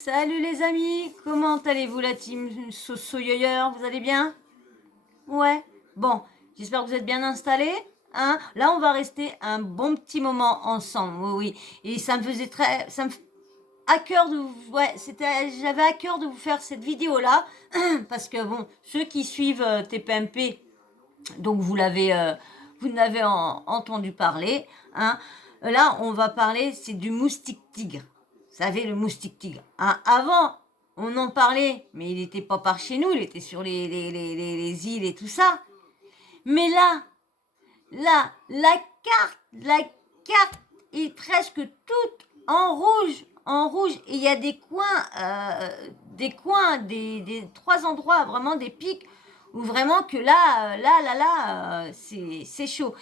Salut les amis, comment allez-vous la team Soyoyeur, vous allez bien? Ouais, bon, j'espère que vous êtes bien installés. Hein, là, on va rester un bon petit moment ensemble, oui, oui. Et ça me faisait à cœur de vous, ouais, j'avais à cœur de vous faire cette vidéo-là, parce que bon, ceux qui suivent TPMP, donc vous n'avez entendu parler, hein. Là, on va parler, c'est du moustique tigre. Vous savez, le moustique tigre. Hein, avant, on en parlait, mais il n'était pas par chez nous, il était sur les îles et tout ça. Mais là, la carte est presque toute en rouge, et il y a des coins, des trois endroits, vraiment des pics, où vraiment que là, c'est chaud.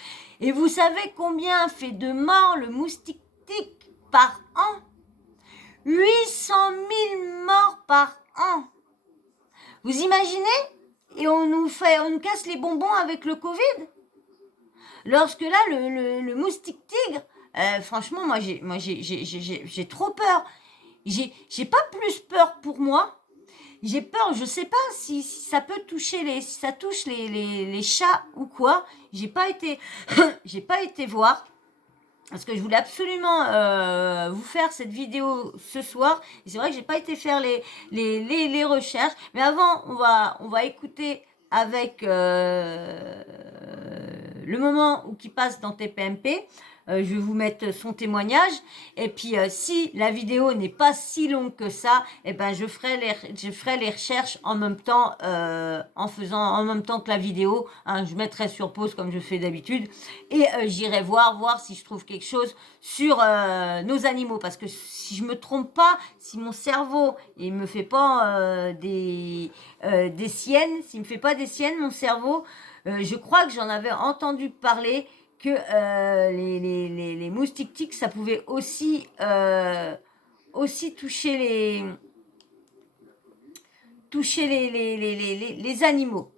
Et vous savez combien fait de morts le moustique tique par an? 800 000 morts par an. Vous imaginez? Et on nous casse les bonbons avec le Covid. Lorsque là, le moustique tigre, franchement, moi j'ai trop peur. J'ai pas plus peur pour moi. J'ai peur, je sais pas si ça peut toucher si ça touche les chats ou quoi. J'ai pas été, j'ai pas été voir. Parce que je voulais absolument vous faire cette vidéo ce soir. Et c'est vrai que j'ai pas été faire les recherches. Mais avant, on va écouter avec le moment où qui passe dans TPMP. Je vais vous mettre son témoignage. Et puis, si la vidéo n'est pas si longue que ça, eh ben, je ferai les recherches en même temps, en même temps que la vidéo. Hein, je mettrai sur pause comme je fais d'habitude. Et j'irai voir si je trouve quelque chose sur nos animaux. Parce que si je me trompe pas, si mon cerveau, il me fait pas des siennes, s'il me fait pas des siennes, mon cerveau, je crois que j'en avais entendu parler que les moustiques tiques, ça pouvait aussi toucher les animaux.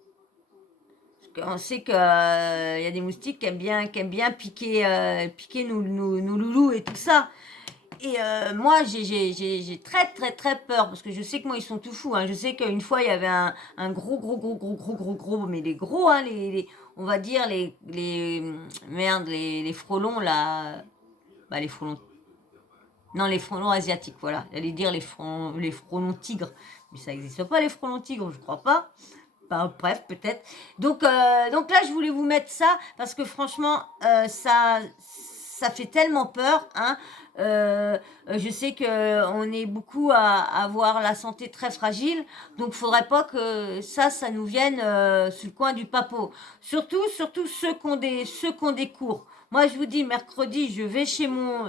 Parce qu'on sait qu'il y a des moustiques qui aiment bien piquer nos loulous et tout ça. Et moi, j'ai très peur parce que je sais que moi, ils sont tout fous. Hein. Je sais qu'une fois, il y avait un gros, mais les gros, hein, on va dire les frelons là, bah les frelons, non les frelons asiatiques, voilà. J'allais dire les frelons tigres, mais ça n'existe pas les frelons tigres, je crois pas. Bah, bref, peut-être. Donc là, je voulais vous mettre ça parce que franchement, ça fait tellement peur. Hein. Je sais qu'on est beaucoup à avoir la santé très fragile, donc faudrait pas que ça nous vienne sur le coin du papeau. Surtout ceux qui ont des cours. Moi, je vous dis, mercredi, je vais chez mon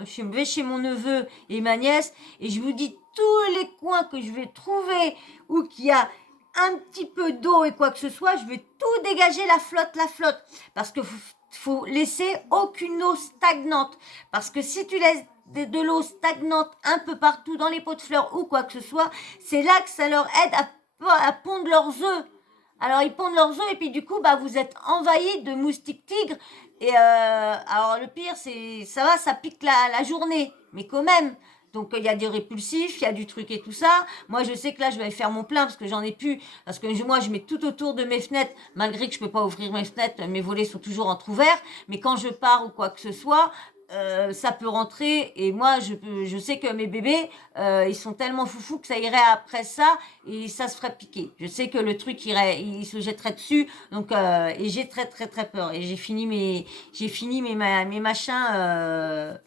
neveu et ma nièce, et je vous dis tous les coins que je vais trouver où qu'il y a un petit peu d'eau et quoi que ce soit, je vais tout dégager la flotte. Parce que faut laisser aucune eau stagnante. Parce que si tu laisses de l'eau stagnante un peu partout dans les pots de fleurs ou quoi que ce soit, c'est là que ça leur aide à pondre leurs œufs. Alors ils pondent leurs œufs et puis du coup bah vous êtes envahis de moustiques tigres et alors le pire c'est ça pique la journée mais quand même. Donc il y a des répulsifs, il y a du truc et tout ça. Moi je sais que là je vais faire mon plein parce que j'en ai plus parce que moi je mets tout autour de mes fenêtres malgré que je peux pas ouvrir mes fenêtres, mes volets sont toujours entrouverts, mais quand je pars ou quoi que ce soit, ça peut rentrer et moi je sais que mes bébés ils sont tellement foufous que ça irait après ça et ça se ferait piquer. Je sais que le truc il se jetterait dessus donc et j'ai très peur et j'ai fini mes machins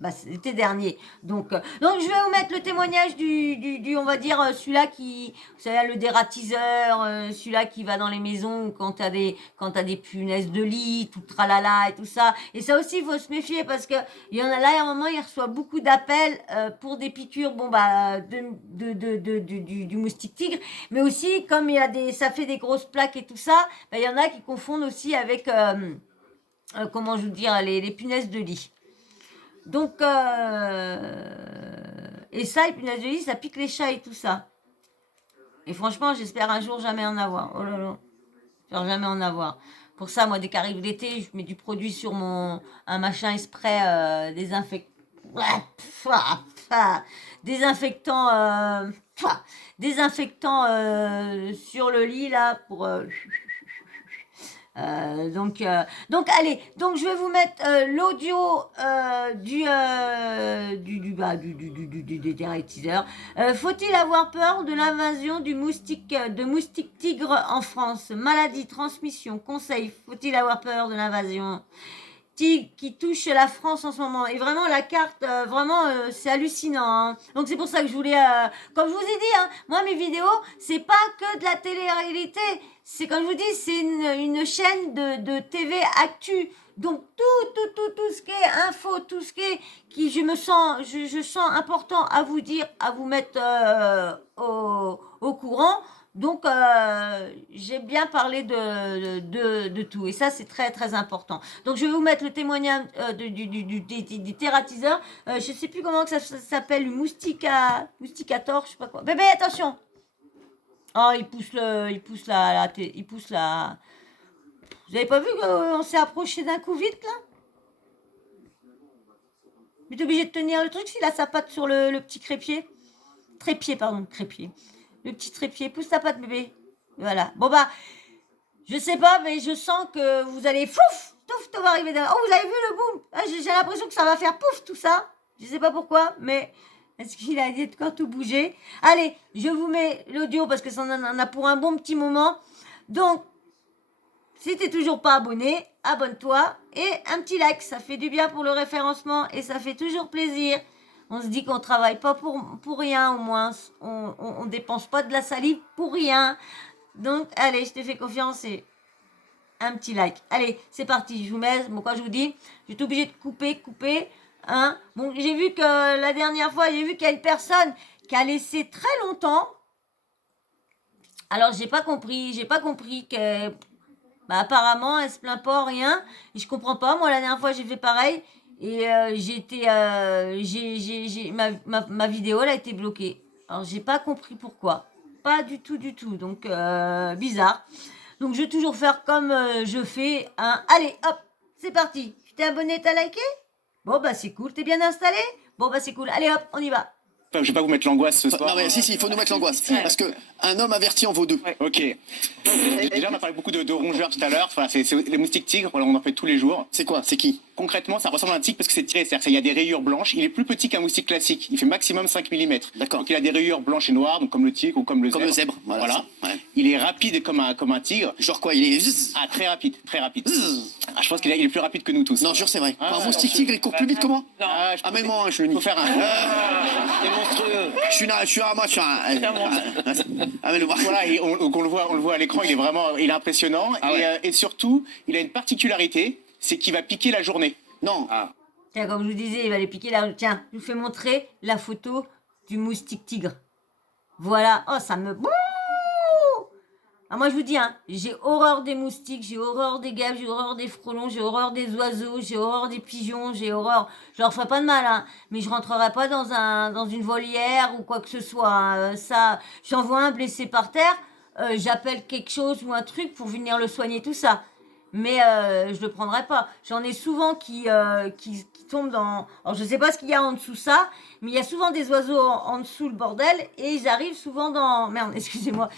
bah, c'était l'été dernier. Donc je vais vous mettre le témoignage du on va dire, celui-là qui, vous savez, le dératiseur, celui-là qui va dans les maisons quand t'as des punaises de lit, tout tralala et tout ça. Et ça aussi, il faut se méfier parce que il y en a là, à un moment, il reçoit beaucoup d'appels pour des piqûres, bon bah, du moustique tigre, mais aussi comme ça fait des grosses plaques et tout ça, bah, il y en a qui confondent aussi avec, comment je vous dire, les punaises de lit. Donc, et ça, les punaises de lit, ça pique les chats et tout ça. Et franchement, j'espère un jour jamais en avoir. Oh là là, j'espère jamais en avoir. Pour ça, moi, dès qu'arrive l'été, je mets du produit sur un machin spray désinfectant. désinfectant, désinfectant sur le lit là pour donc allez, donc je vais vous mettre l'audio des teasers. Faut-il avoir peur de l'invasion du moustique tigre en France? Maladie, transmission, conseil. Faut-il avoir peur de l'invasion qui touche la France en ce moment? Et vraiment la carte, c'est hallucinant, hein. Donc c'est pour ça que je voulais, comme je vous ai dit, hein, moi mes vidéos, c'est pas que de la télé-réalité, c'est comme je vous dis, c'est une chaîne de TV actu. Donc tout ce qui est info, tout ce qui est, je sens important à vous dire, à vous mettre au courant. Donc, j'ai bien parlé de tout. Et ça, c'est très, très important. Donc, je vais vous mettre le témoignage du terratiseur. Je ne sais plus comment que ça s'appelle, mousticator, je sais pas quoi. Bébé, attention! Oh, il pousse la... Vous avez pas vu qu'on s'est approché d'un coup vite, là? Mais t'es obligé de tenir le truc s'il a sa patte sur le petit crépied. Crépied. Le petit trépied, pousse ta patte, bébé. Voilà. Bon, bah, je sais pas, mais je sens que vous allez pouf, tout va arriver derrière. Oh, vous avez vu le boum? Ah, j'ai l'impression que ça va faire pouf, tout ça. Je sais pas pourquoi, mais est-ce qu'il a dit de quoi tout bouger? Allez, je vous mets l'audio parce que ça en a pour un bon petit moment. Donc, si t'es toujours pas abonné, abonne-toi et un petit like. Ça fait du bien pour le référencement et ça fait toujours plaisir. On se dit qu'on travaille pas pour rien, au moins. On dépense pas de la salive pour rien. Donc, allez, je te fais confiance et un petit like. Allez, c'est parti. Je vous mets, bon, quoi je vous dis, je suis obligée de couper. Hein. Bon, j'ai vu que la dernière fois, j'ai vu qu'il y a une personne qui a laissé très longtemps. Alors, j'ai pas compris que, bah, apparemment, elle se plaint pas, rien. Et je comprends pas. Moi, la dernière fois, j'ai fait pareil. Et ma vidéo, elle a été bloquée. Alors, j'ai pas compris pourquoi. Pas du tout. Donc, bizarre. Donc, je vais toujours faire comme je fais. Hein. Allez, hop, c'est parti. Tu t'es abonné, t'as liké? Bon, bah, c'est cool. T'es bien installé? Bon, bah, c'est cool. Allez, hop, on y va. Je vais pas vous mettre l'angoisse ce soir. Non mais si, il faut nous mettre l'angoisse. Parce que un homme averti en vaut deux. Ouais. Ok. Déjà, on a parlé beaucoup de rongeurs tout à l'heure. Enfin, c'est les moustiques tigres, voilà, on en fait tous les jours. C'est quoi? C'est qui? Concrètement, ça ressemble à un tigre parce que c'est tiré. C'est-à-dire qu'il y a des rayures blanches. Il est plus petit qu'un moustique classique. Il fait maximum 5 mm. D'accord. Donc il a des rayures blanches et noires, donc comme le tigre ou comme le zèbre. Comme le zèbre. Voilà. Ouais. Il est rapide comme un tigre. Genre quoi? Il est... Ah, très rapide. Ah, je pense qu'il est plus rapide que nous tous. Non, jure, c'est vrai. Ah, un moustique tigre, il court plus vite que moi? Non. Ah, même moi, je le nie. Faut faire un... C'est monstrueux. Je suis un machin. Amène-le-moi. Voilà, et on le voit à l'écran, il est impressionnant. Ah ouais. Et surtout, il a une particularité, c'est qu'il va piquer la journée. Non. Ah. Tiens, comme je vous disais, il va les piquer là. Tiens, je vous fais montrer la photo du moustique tigre. Voilà. Oh, ça me... Ah, moi, je vous dis, hein, j'ai horreur des moustiques, j'ai horreur des guêpes, j'ai horreur des frelons, j'ai horreur des oiseaux, j'ai horreur des pigeons, j'ai horreur... Je leur ferai pas de mal, hein, mais je rentrerai pas dans une volière ou quoi que ce soit. Hein. Ça, j'en vois un blessé par terre, j'appelle quelque chose ou un truc pour venir le soigner, tout ça. Mais je le prendrai pas. J'en ai souvent qui tombent dans... Alors, je sais pas ce qu'il y a en dessous ça, mais il y a souvent des oiseaux en dessous le bordel et ils arrivent souvent dans... Merde, excusez-moi.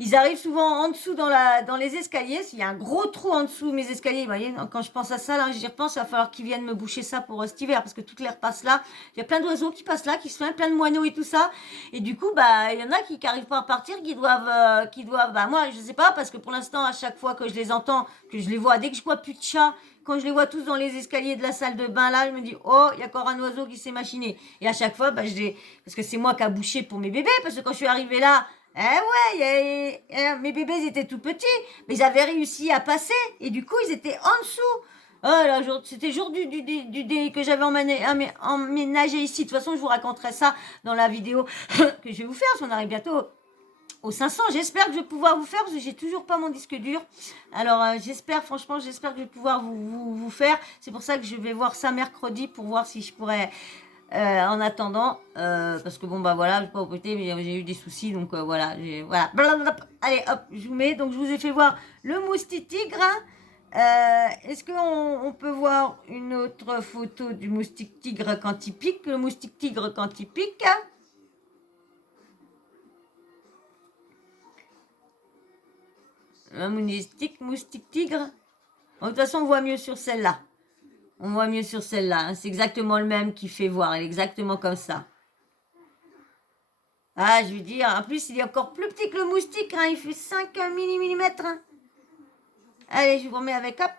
Ils arrivent souvent en dessous dans les escaliers. Il y a un gros trou en dessous de mes escaliers. Vous voyez, quand je pense à ça, là, j'y repense, il va falloir qu'ils viennent me boucher ça pour cet hiver parce que toutes les repassent là. Il y a plein d'oiseaux qui passent là, qui se font plein de moineaux et tout ça. Et du coup, bah, il y en a qui n'arrivent pas à partir, qui doivent... Bah, moi, je sais pas, parce que pour l'instant, à chaque fois que je les entends, que je les vois, dès que je vois plus de chats, quand je les vois tous dans les escaliers de la salle de bain là, je me dis oh, il y a encore un oiseau qui s'est machiné. Et à chaque fois, bah, parce que c'est moi qui a bouché pour mes bébés, parce que quand je suis arrivée là, mes bébés ils étaient tout petits, mais ils avaient réussi à passer et du coup ils étaient en dessous. Oh là, c'était jour que j'avais emménagé ici. De toute façon, je vous raconterai ça dans la vidéo que je vais vous faire, parce qu'on arrive bientôt aux 500, j'espère que je vais pouvoir vous faire, parce que j'ai toujours pas mon disque dur. Alors, franchement, j'espère que je vais pouvoir vous faire. C'est pour ça que je vais voir ça mercredi, pour voir si je pourrais, en attendant, parce que bon, bah voilà, je vais pas opéter, mais j'ai eu des soucis, donc voilà. Allez, hop, je vous mets. Donc, je vous ai fait voir le moustique tigre, hein. Est-ce qu'on peut voir une autre photo du moustique tigre quand il pique? Le moustique tigre quand il pique. Un moustique tigre. Bon, de toute façon, on voit mieux sur celle-là. On voit mieux sur celle-là. Hein. C'est exactement le même qui fait voir. Il est exactement comme ça. Ah, je veux dire, en plus, il est encore plus petit que le moustique. Hein. Il fait 5 mm. Hein. Allez, je vous remets avec, hop.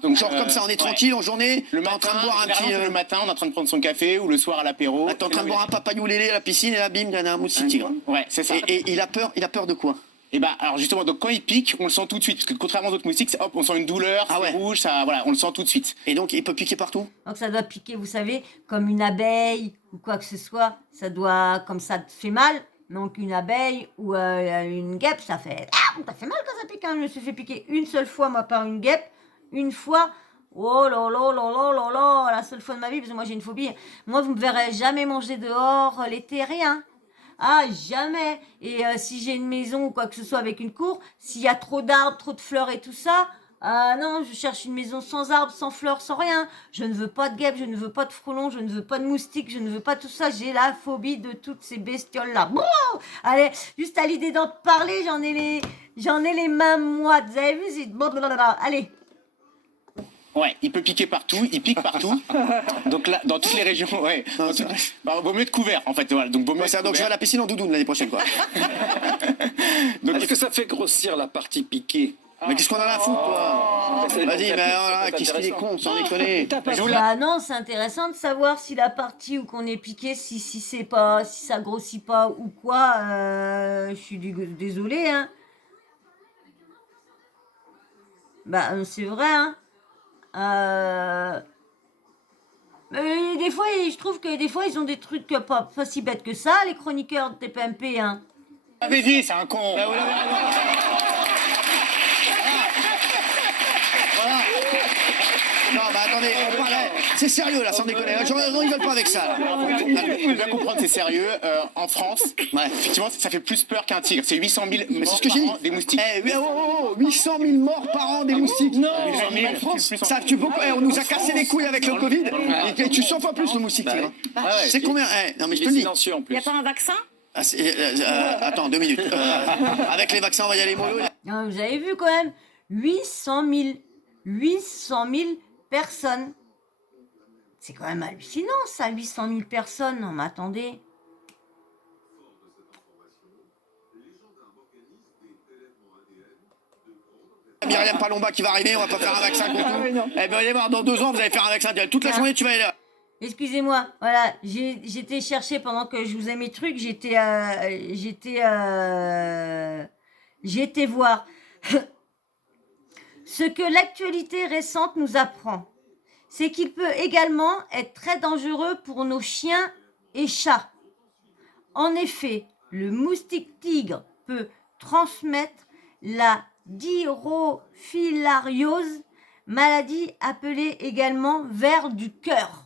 Donc genre comme ça, on est tranquille en journée, Le t'es en matin, train de boire un petit... généralement, c'est le matin, on est en train de prendre son café ou le soir à l'apéro. T'es en train de boire un papayou lélé à la piscine et là, bim, il y en a un moustique tigre. Ouais, c'est ça. Et il a peur de quoi? Et bah alors justement, donc quand il pique, on le sent tout de suite, parce que contrairement aux autres moustiques, hop, on sent une douleur, Ah c'est ouais. rouge, ça, voilà, on le sent tout de suite. Et donc il peut piquer partout? Donc ça doit piquer, vous savez, comme une abeille ou quoi que ce soit. Ça doit, comme ça te fait mal. Donc une abeille ou une guêpe, ça fait... Ah, ça fait mal quand ça pique. Hein. Je me suis fait piquer une seule fois, moi, par une guêpe. Une fois... Oh là là là là là là, la seule fois de ma vie, parce que moi j'ai une phobie. Moi, vous me verrez jamais manger dehors l'été, rien. Ah, jamais. Et si j'ai une maison ou quoi que ce soit avec une cour, s'il y a trop d'arbres, trop de fleurs et tout ça, ah non, je cherche une maison sans arbres, sans fleurs, sans rien. Je ne veux pas de guêpes, je ne veux pas de frelons, je ne veux pas de moustiques, je ne veux pas tout ça. J'ai la phobie de toutes ces bestioles-là. Bon, allez, juste à l'idée d'en parler, j'en ai les mains moites. Vous avez vu, c'est... Allez. Ouais, il peut piquer partout, il pique partout. Donc là, dans toutes les régions, ouais. Non, c'est vrai. Vaut mieux être couvert, en fait. Voilà. Donc, vaut mieux Ouais, être ça, donc je vais à couvert. la piscine en doudoune l'année prochaine, quoi. Donc, Est-ce que ça fait grossir la partie piquée? Mais qu'est-ce qu'on en a à foutre, quoi? Vas-y, mais voilà, qu'est-ce qu'il est con, sans déconner. Bah non, c'est intéressant de savoir si la partie où qu'on est piqué, si c'est pas, si ça grossit pas ou quoi. Je suis désolée, hein. Bah c'est vrai, hein. Mais des fois, je trouve que des fois ils ont des trucs pas si bêtes que ça, les chroniqueurs de TPMP, hein. vous l'avez dit, c'est un con. Non, mais attendez, on parlait. C'est sérieux, là, sans déconner. On rigole pas avec ça, là. Faut bien comprendre, c'est sérieux. En France, Ouais. effectivement, ça fait plus peur qu'un tigre. C'est 800 000 Mais c'est morts ce que j'ai par dit. an des moustiques. 800 000 morts par an des moustiques. Non, 800 000, en France. plus en Ça, tu peux pas. On nous a cassé les couilles avec le Covid. Et tu 100 fois plus le moustique, tigre. Ah ouais. C'est combien? Non, mais je Il te est le dis. silencieux en Il plus. n'y a pas un vaccin? Ah, attends, 2 minutes. Avec les vaccins, on va y aller mollo. Ah, vous avez vu quand même 800 000 personnes. C'est quand même hallucinant ça, 800 000 personnes. Non mais attendez. Myriam Palomba qui va arriver, on va pas faire un vaccin contre nous. Eh ben, allez voir, dans 2 ans, vous allez faire un vaccin. Toute la journée, tu vas aller là. Excusez-moi, voilà, j'étais chercher pendant que je vous ai mes trucs, j'étais voir ce que l'actualité récente nous apprend. C'est qu'il peut également être très dangereux pour nos chiens et chats. En effet, le moustique tigre peut transmettre la dirophilariose, maladie appelée également ver du cœur.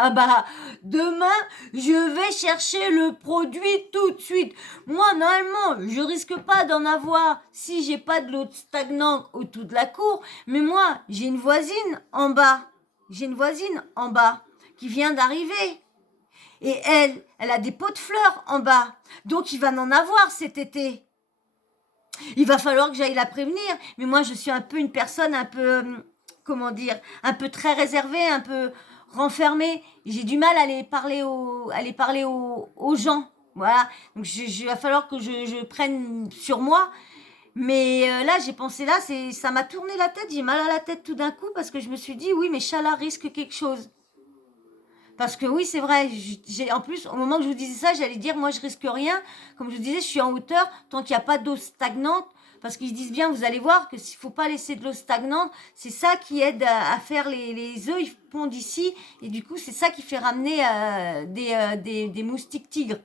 Ah bah, demain, je vais chercher le produit tout de suite. Moi, normalement, je risque pas d'en avoir si j'ai pas de l'eau stagnante autour de la cour. Mais moi, j'ai une voisine en bas. J'ai une voisine en bas qui vient d'arriver. Et elle a des pots de fleurs en bas. Donc, il va en avoir cet été. Il va falloir que j'aille la prévenir. Mais moi, je suis un peu une personne un peu, comment dire, un peu très réservée, un peu renfermée. J'ai du mal à aller parler aux gens. Voilà. Donc, il va falloir que je prenne sur moi. Mais là, j'ai pensé là, ça m'a tourné la tête. J'ai mal à la tête tout d'un coup parce que je me suis dit, oui, mais Chala risque quelque chose. Parce que oui, c'est vrai. En plus, au moment que je vous disais ça, j'allais dire, moi, je risque rien. Comme je vous disais, je suis en hauteur tant qu'il n'y a pas d'eau stagnante. Parce qu'ils disent bien, vous allez voir, que s'il ne faut pas laisser de l'eau stagnante, c'est ça qui aide à faire les œufs, ils pondent ici. Et du coup, c'est ça qui fait ramener des moustiques tigres.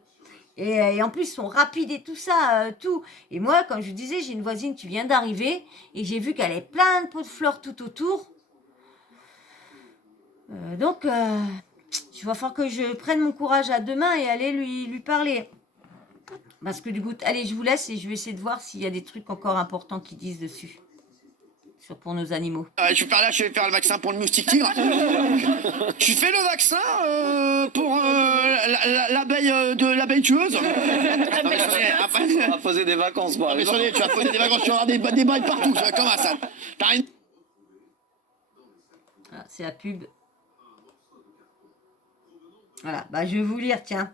Et en plus, ils sont rapides et tout ça, tout. Et moi, comme je vous disais, j'ai une voisine qui vient d'arriver. Et j'ai vu qu'elle avait plein de pots de fleurs tout autour. Donc... il va falloir que je prenne mon courage à deux mains et aller lui parler. Parce que du coup, allez, je vous laisse et je vais essayer de voir s'il y a des trucs encore importants qui disent dessus. Pour nos animaux. Je vais faire le vaccin pour le moustique tigre. Tu fais le vaccin pour l'abeille tueuse. On va poser des vacances, moi. Tu vas poser des vacances, tu vas avoir des bails partout. Comment ça? Voilà, c'est la pub. Voilà, bah je vais vous lire, tiens.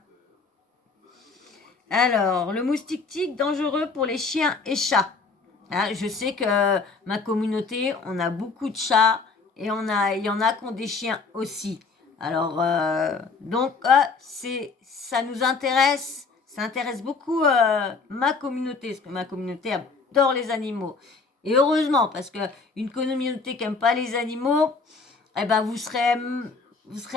Alors, le moustique tigre dangereux pour les chiens et chats. Hein, je sais que ma communauté, on a beaucoup de chats et il y en a qui ont des chiens aussi. Alors, donc, ça nous intéresse, ça intéresse beaucoup ma communauté, parce que ma communauté adore les animaux. Et heureusement, parce que une communauté qui n'aime pas les animaux, eh ben, vous serez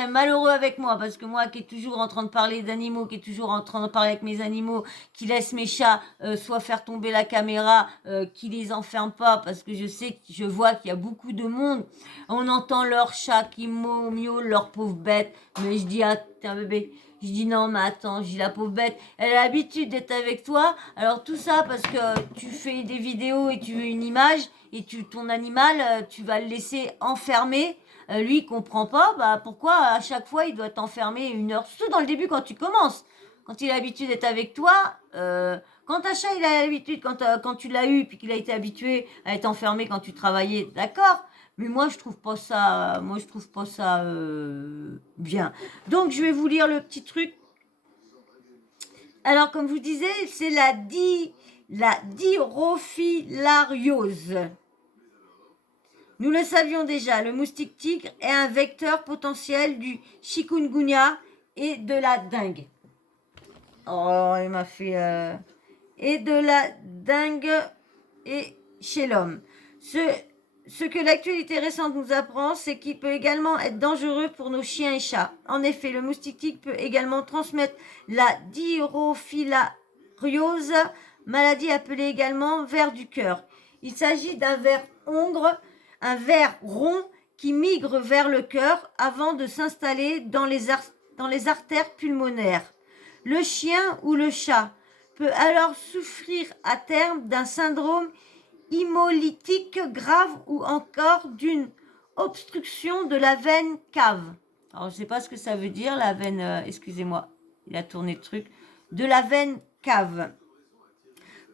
malheureux avec moi, parce que moi qui est toujours en train de parler d'animaux, qui est toujours en train de parler avec mes animaux, qui laisse mes chats soit faire tomber la caméra, qui les enferme pas, parce que je vois qu'il y a beaucoup de monde. On entend leurs chats qui miaulent, leur pauvre bête. Mais je dis, ah, t'es un bébé. Je dis non, mais attends, je dis la pauvre bête, elle a l'habitude d'être avec toi. Alors tout ça parce que tu fais des vidéos et tu veux une image et ton animal, tu vas le laisser enfermé. Lui, il comprend pas, bah pourquoi à chaque fois il doit t'enfermer 1 heure, surtout dans le début quand tu commences. Quand il a l'habitude d'être avec toi, quand ta chat il a l'habitude, quand tu l'as eu, puis qu'il a été habitué à être enfermé quand tu travaillais, d'accord. Mais moi je trouve pas ça, bien. Donc je vais vous lire le petit truc. Alors comme je vous disais, c'est la dirophilariose. Nous le savions déjà, le moustique tigre est un vecteur potentiel du chikungunya et de la dengue. Oh, il m'a fait... Et de la dengue et chez l'homme. Ce que l'actualité récente nous apprend, c'est qu'il peut également être dangereux pour nos chiens et chats. En effet, le moustique tigre peut également transmettre la dirophilariose, maladie appelée également ver du cœur. Il s'agit d'un ver hongre, un ver rond qui migre vers le cœur avant de s'installer dans les artères pulmonaires. Le chien ou le chat peut alors souffrir à terme d'un syndrome hémolytique grave ou encore d'une obstruction de la veine cave. Alors je ne sais pas ce que ça veut dire, la veine, excusez-moi, il a tourné le truc, de la veine cave.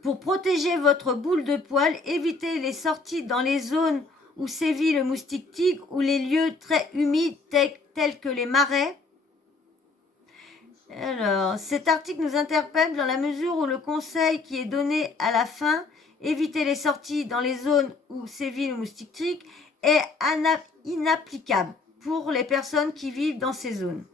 Pour protéger votre boule de poil, évitez les sorties dans les zones où sévit le moustique tigre ou les lieux très humides tels que les marais. Alors, cet article nous interpelle dans la mesure où le conseil qui est donné à la fin, éviter les sorties dans les zones où sévit le moustique tigre, est inapplicable pour les personnes qui vivent dans ces zones.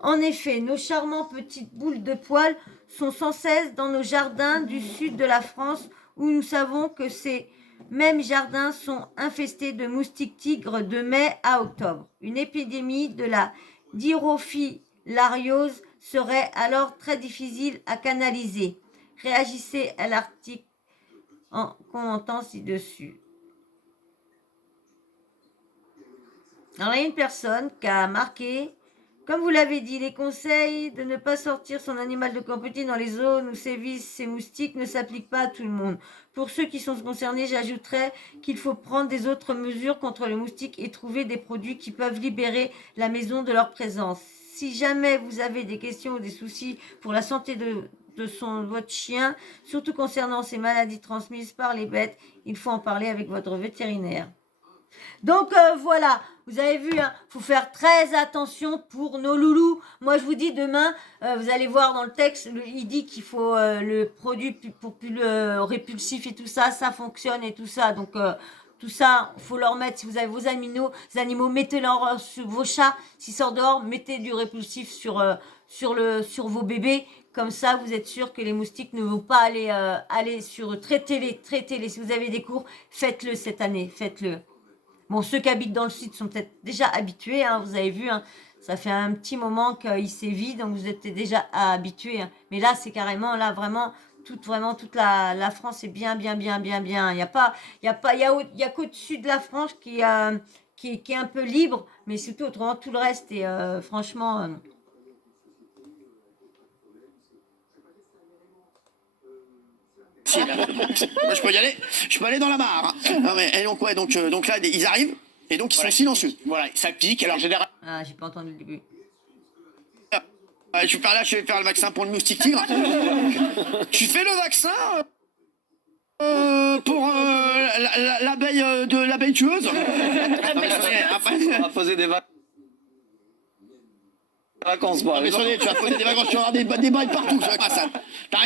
En effet, nos charmantes petites boules de poil sont sans cesse dans nos jardins du sud de la France où nous savons que ces mêmes jardins sont infestés de moustiques tigres de mai à octobre. Une épidémie de la dirophilariose serait alors très difficile à canaliser. Réagissez à l'article en commentant ci-dessus. Alors, il y a une personne qui a marqué, comme vous l'avez dit, les conseils de ne pas sortir son animal de compagnie dans les zones où sévissent ces moustiques ne s'appliquent pas à tout le monde. Pour ceux qui sont concernés, j'ajouterais qu'il faut prendre des autres mesures contre le moustique et trouver des produits qui peuvent libérer la maison de leur présence. Si jamais vous avez des questions ou des soucis pour la santé de votre chien, surtout concernant ces maladies transmises par les bêtes, il faut en parler avec votre vétérinaire. Donc voilà, vous avez vu, faut faire très attention pour nos loulous. Moi je vous dis demain, vous allez voir dans le texte, il dit qu'il faut le produit pour plus le répulsif et tout ça, ça fonctionne et tout ça. Donc tout ça, faut leur mettre, si vous avez vos animaux, mettez-leur sur vos chats, s'ils sortent dehors, mettez du répulsif sur vos bébés. Comme ça, vous êtes sûr que les moustiques ne vont pas aller sur traitez-les. Si vous avez des cours, faites-le cette année, faites-le. Bon, ceux qui habitent dans le sud sont peut-être déjà habitués, vous avez vu, ça fait un petit moment qu'il sévit, donc vous êtes déjà habitués. Mais là, c'est carrément, là, vraiment toute la France est bien. Il y a qu'au-dessus de la France qui est un peu libre, mais surtout autrement tout le reste est franchement. vaccine. Moi, je peux y aller. Je peux aller dans la mare. Hein. Non, mais, et donc, ouais, donc là, ils arrivent et donc ils sont silencieux. Voilà, ça pique. Alors, généralement, Ah, j'ai pas entendu le début. Je vais faire le vaccin pour le moustique tigre. Tu fais le vaccin pour l'abeille tueuse. On va poser des vacances, Non, mais attendez, tu vas poser des vacances, tu vas avoir des bails partout, ça va pas ça.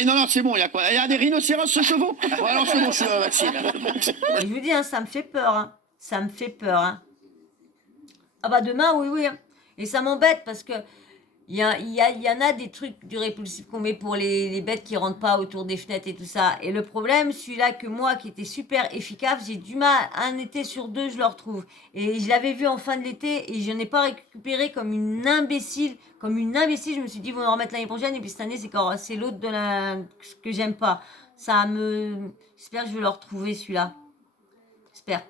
Non, c'est bon, il y a quoi? Il y a des rhinocéros, ce chevaux? Ouais, non, c'est bon, je suis vacciné. Et je vous dis, hein, ça me fait peur. Hein. Ça me fait peur. Hein. Ah bah demain, oui. Hein. Et ça m'embête parce que il y en a des trucs du répulsif qu'on met pour les bêtes qui rentrent pas autour des fenêtres et tout ça. Et le problème, celui-là que moi, qui était super efficace, j'ai du mal, un été sur deux, je le retrouve. Et je l'avais vu en fin de l'été et je n'ai pas récupéré comme une imbécile. Comme une imbécile, je me suis dit, ils vont en remettre l'année prochaine. Et puis cette année, c'est l'autre que j'aime pas. J'espère que je vais le retrouver, celui-là. J'espère.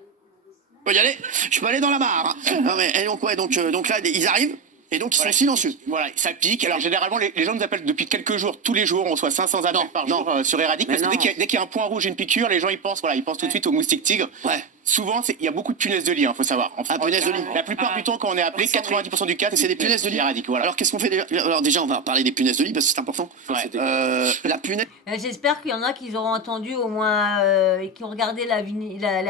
Je peux y aller. Je peux aller dans la mare. Hein. Non, mais, et donc, ouais, donc là, ils arrivent. Et donc, ils sont silencieux. voilà, ça pique. Alors, généralement, les gens nous appellent depuis quelques jours, tous les jours. On reçoit 500 appels par jour sur Eradic. Parce que dès qu'il y a un point rouge, une piqûre, les gens, ils pensent tout de suite au moustique tigre. Ouais. Souvent, il y a beaucoup de punaises de lit, faut savoir. Punaises de lit. La plupart du temps, quand on est appelé, 90% du cas, C'est des punaises de lit. Eradic, voilà. Alors, qu'est-ce qu'on fait déjà? Alors, déjà, on va parler des punaises de lit parce que c'est important. Ouais. La punaise. J'espère qu'il y en a qui auront entendu au moins et qui ont regardé la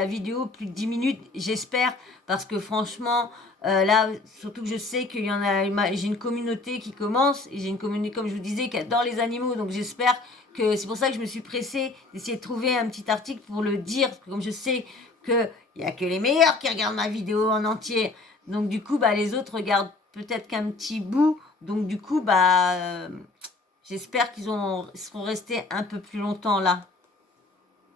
vidéo plus de 10 minutes. J'espère parce que franchement, là, surtout que je sais qu'il y en a, j'ai une communauté qui commence et j'ai une communauté, comme je vous disais, qui adore les animaux. Donc j'espère que c'est pour ça que je me suis pressée d'essayer de trouver un petit article pour le dire, parce que comme je sais qu'il n'y a que les meilleurs qui regardent ma vidéo en entier. Donc du coup, les autres regardent peut-être qu'un petit bout. Donc du coup, j'espère qu'ils seront restés un peu plus longtemps là.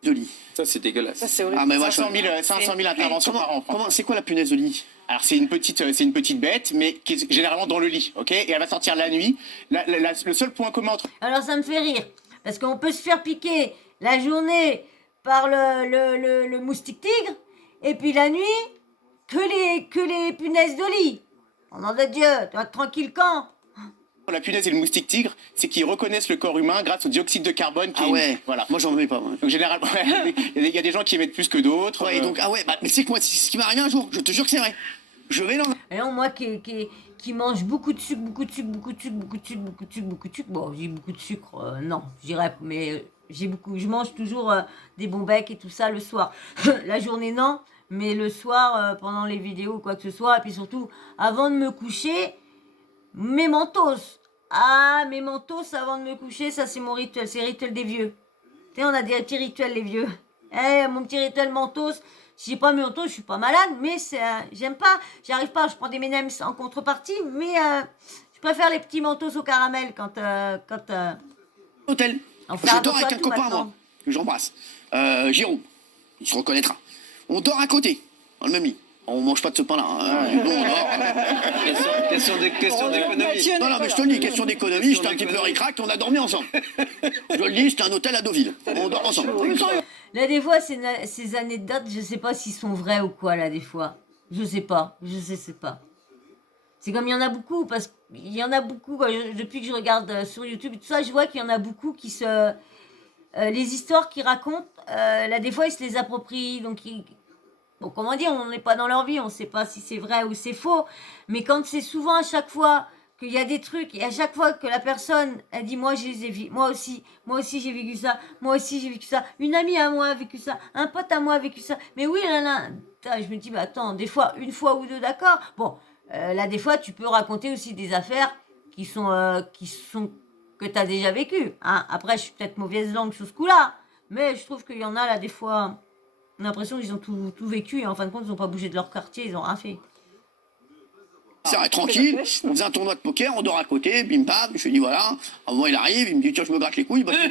De lit. Ça, c'est dégueulasse. Ça, c'est horrible. Ah, mais moi, 500 000 interventions par an. C'est quoi la punaise de lit? Alors c'est une petite bête, mais qui est généralement dans le lit, ok? Et elle va sortir la nuit. Le seul point commun entre Alors ça me fait rire, parce qu'on peut se faire piquer la journée par le moustique tigre, et puis la nuit, que les punaises de lit. Au nom de Dieu, tu vas être tranquille quand? la punaise et le moustique tigre, c'est qu'ils reconnaissent le corps humain grâce au dioxyde de carbone. Voilà. Moi, j'en veux pas. Moi. Donc généralement, il y a des gens qui émettent plus que d'autres. Ouais, donc, mais c'est quoi? C'est ce qui m'est arrivé un jour. Je te jure que c'est vrai. Je vais dans. Et non, moi qui mange beaucoup de sucre. Bon, j'ai beaucoup de sucre, non, je dirais, mais je mange toujours des bons becs et tout ça le soir. La journée, non, mais le soir, pendant les vidéos ou quoi que ce soit, et puis surtout, avant de me coucher, mes mentos. Ah, mes mentos avant de me coucher, ça c'est mon rituel, c'est le rituel des vieux. Tu sais, on a des petits rituels, les vieux. Mon petit rituel mentos. Si j'ai pas mes mentos, je suis pas malade, mais j'aime pas, j'arrive pas, je prends des M&M's en contrepartie, mais je préfère les petits mentos au caramel quand Hôtel. Je dors avec un copain, moi, que j'embrasse. Jérôme. Il se reconnaîtra. On dort à côté, dans le même lit. On mange pas de ce pain-là. Nous, on dort. Question d'économie. Non, mais je te le dis, question d'économie, j'étais un petit peu ric-rac, on a dormi ensemble. Je le dis, c'était un hôtel à Deauville. On dort ensemble. Là, des fois, ces anecdotes, je sais pas s'ils sont vrais ou quoi, là, des fois. Je sais pas. C'est comme il y en a beaucoup, parce qu'il y en a beaucoup, quoi, depuis que je regarde sur YouTube et tout ça, je vois qu'il y en a beaucoup qui les histoires qu'ils racontent, là, des fois, ils se les approprient, donc bon, comment dire, on n'est pas dans leur vie, on ne sait pas si c'est vrai ou c'est faux, mais quand c'est souvent à chaque fois qu'il y a des trucs, et à chaque fois que la personne, elle dit, moi aussi j'ai vécu ça, une amie à moi a vécu ça, un pote à moi a vécu ça, mais oui, là, je me dis, attends, des fois, une fois ou deux, d'accord, bon, là, des fois, tu peux raconter aussi des affaires que tu as déjà vécues, hein. Après, je suis peut-être mauvaise langue sur ce coup-là, mais je trouve qu'il y en a, là, des fois... On a l'impression qu'ils ont tout vécu et en fin de compte, ils n'ont pas bougé de leur quartier, ils n'ont rien fait. C'est vrai, tranquille, on faisait un tournoi de poker, on dort à côté, bim bam, je lui dis voilà, à un moment il arrive, il me dit tiens je me gratte les couilles, parce que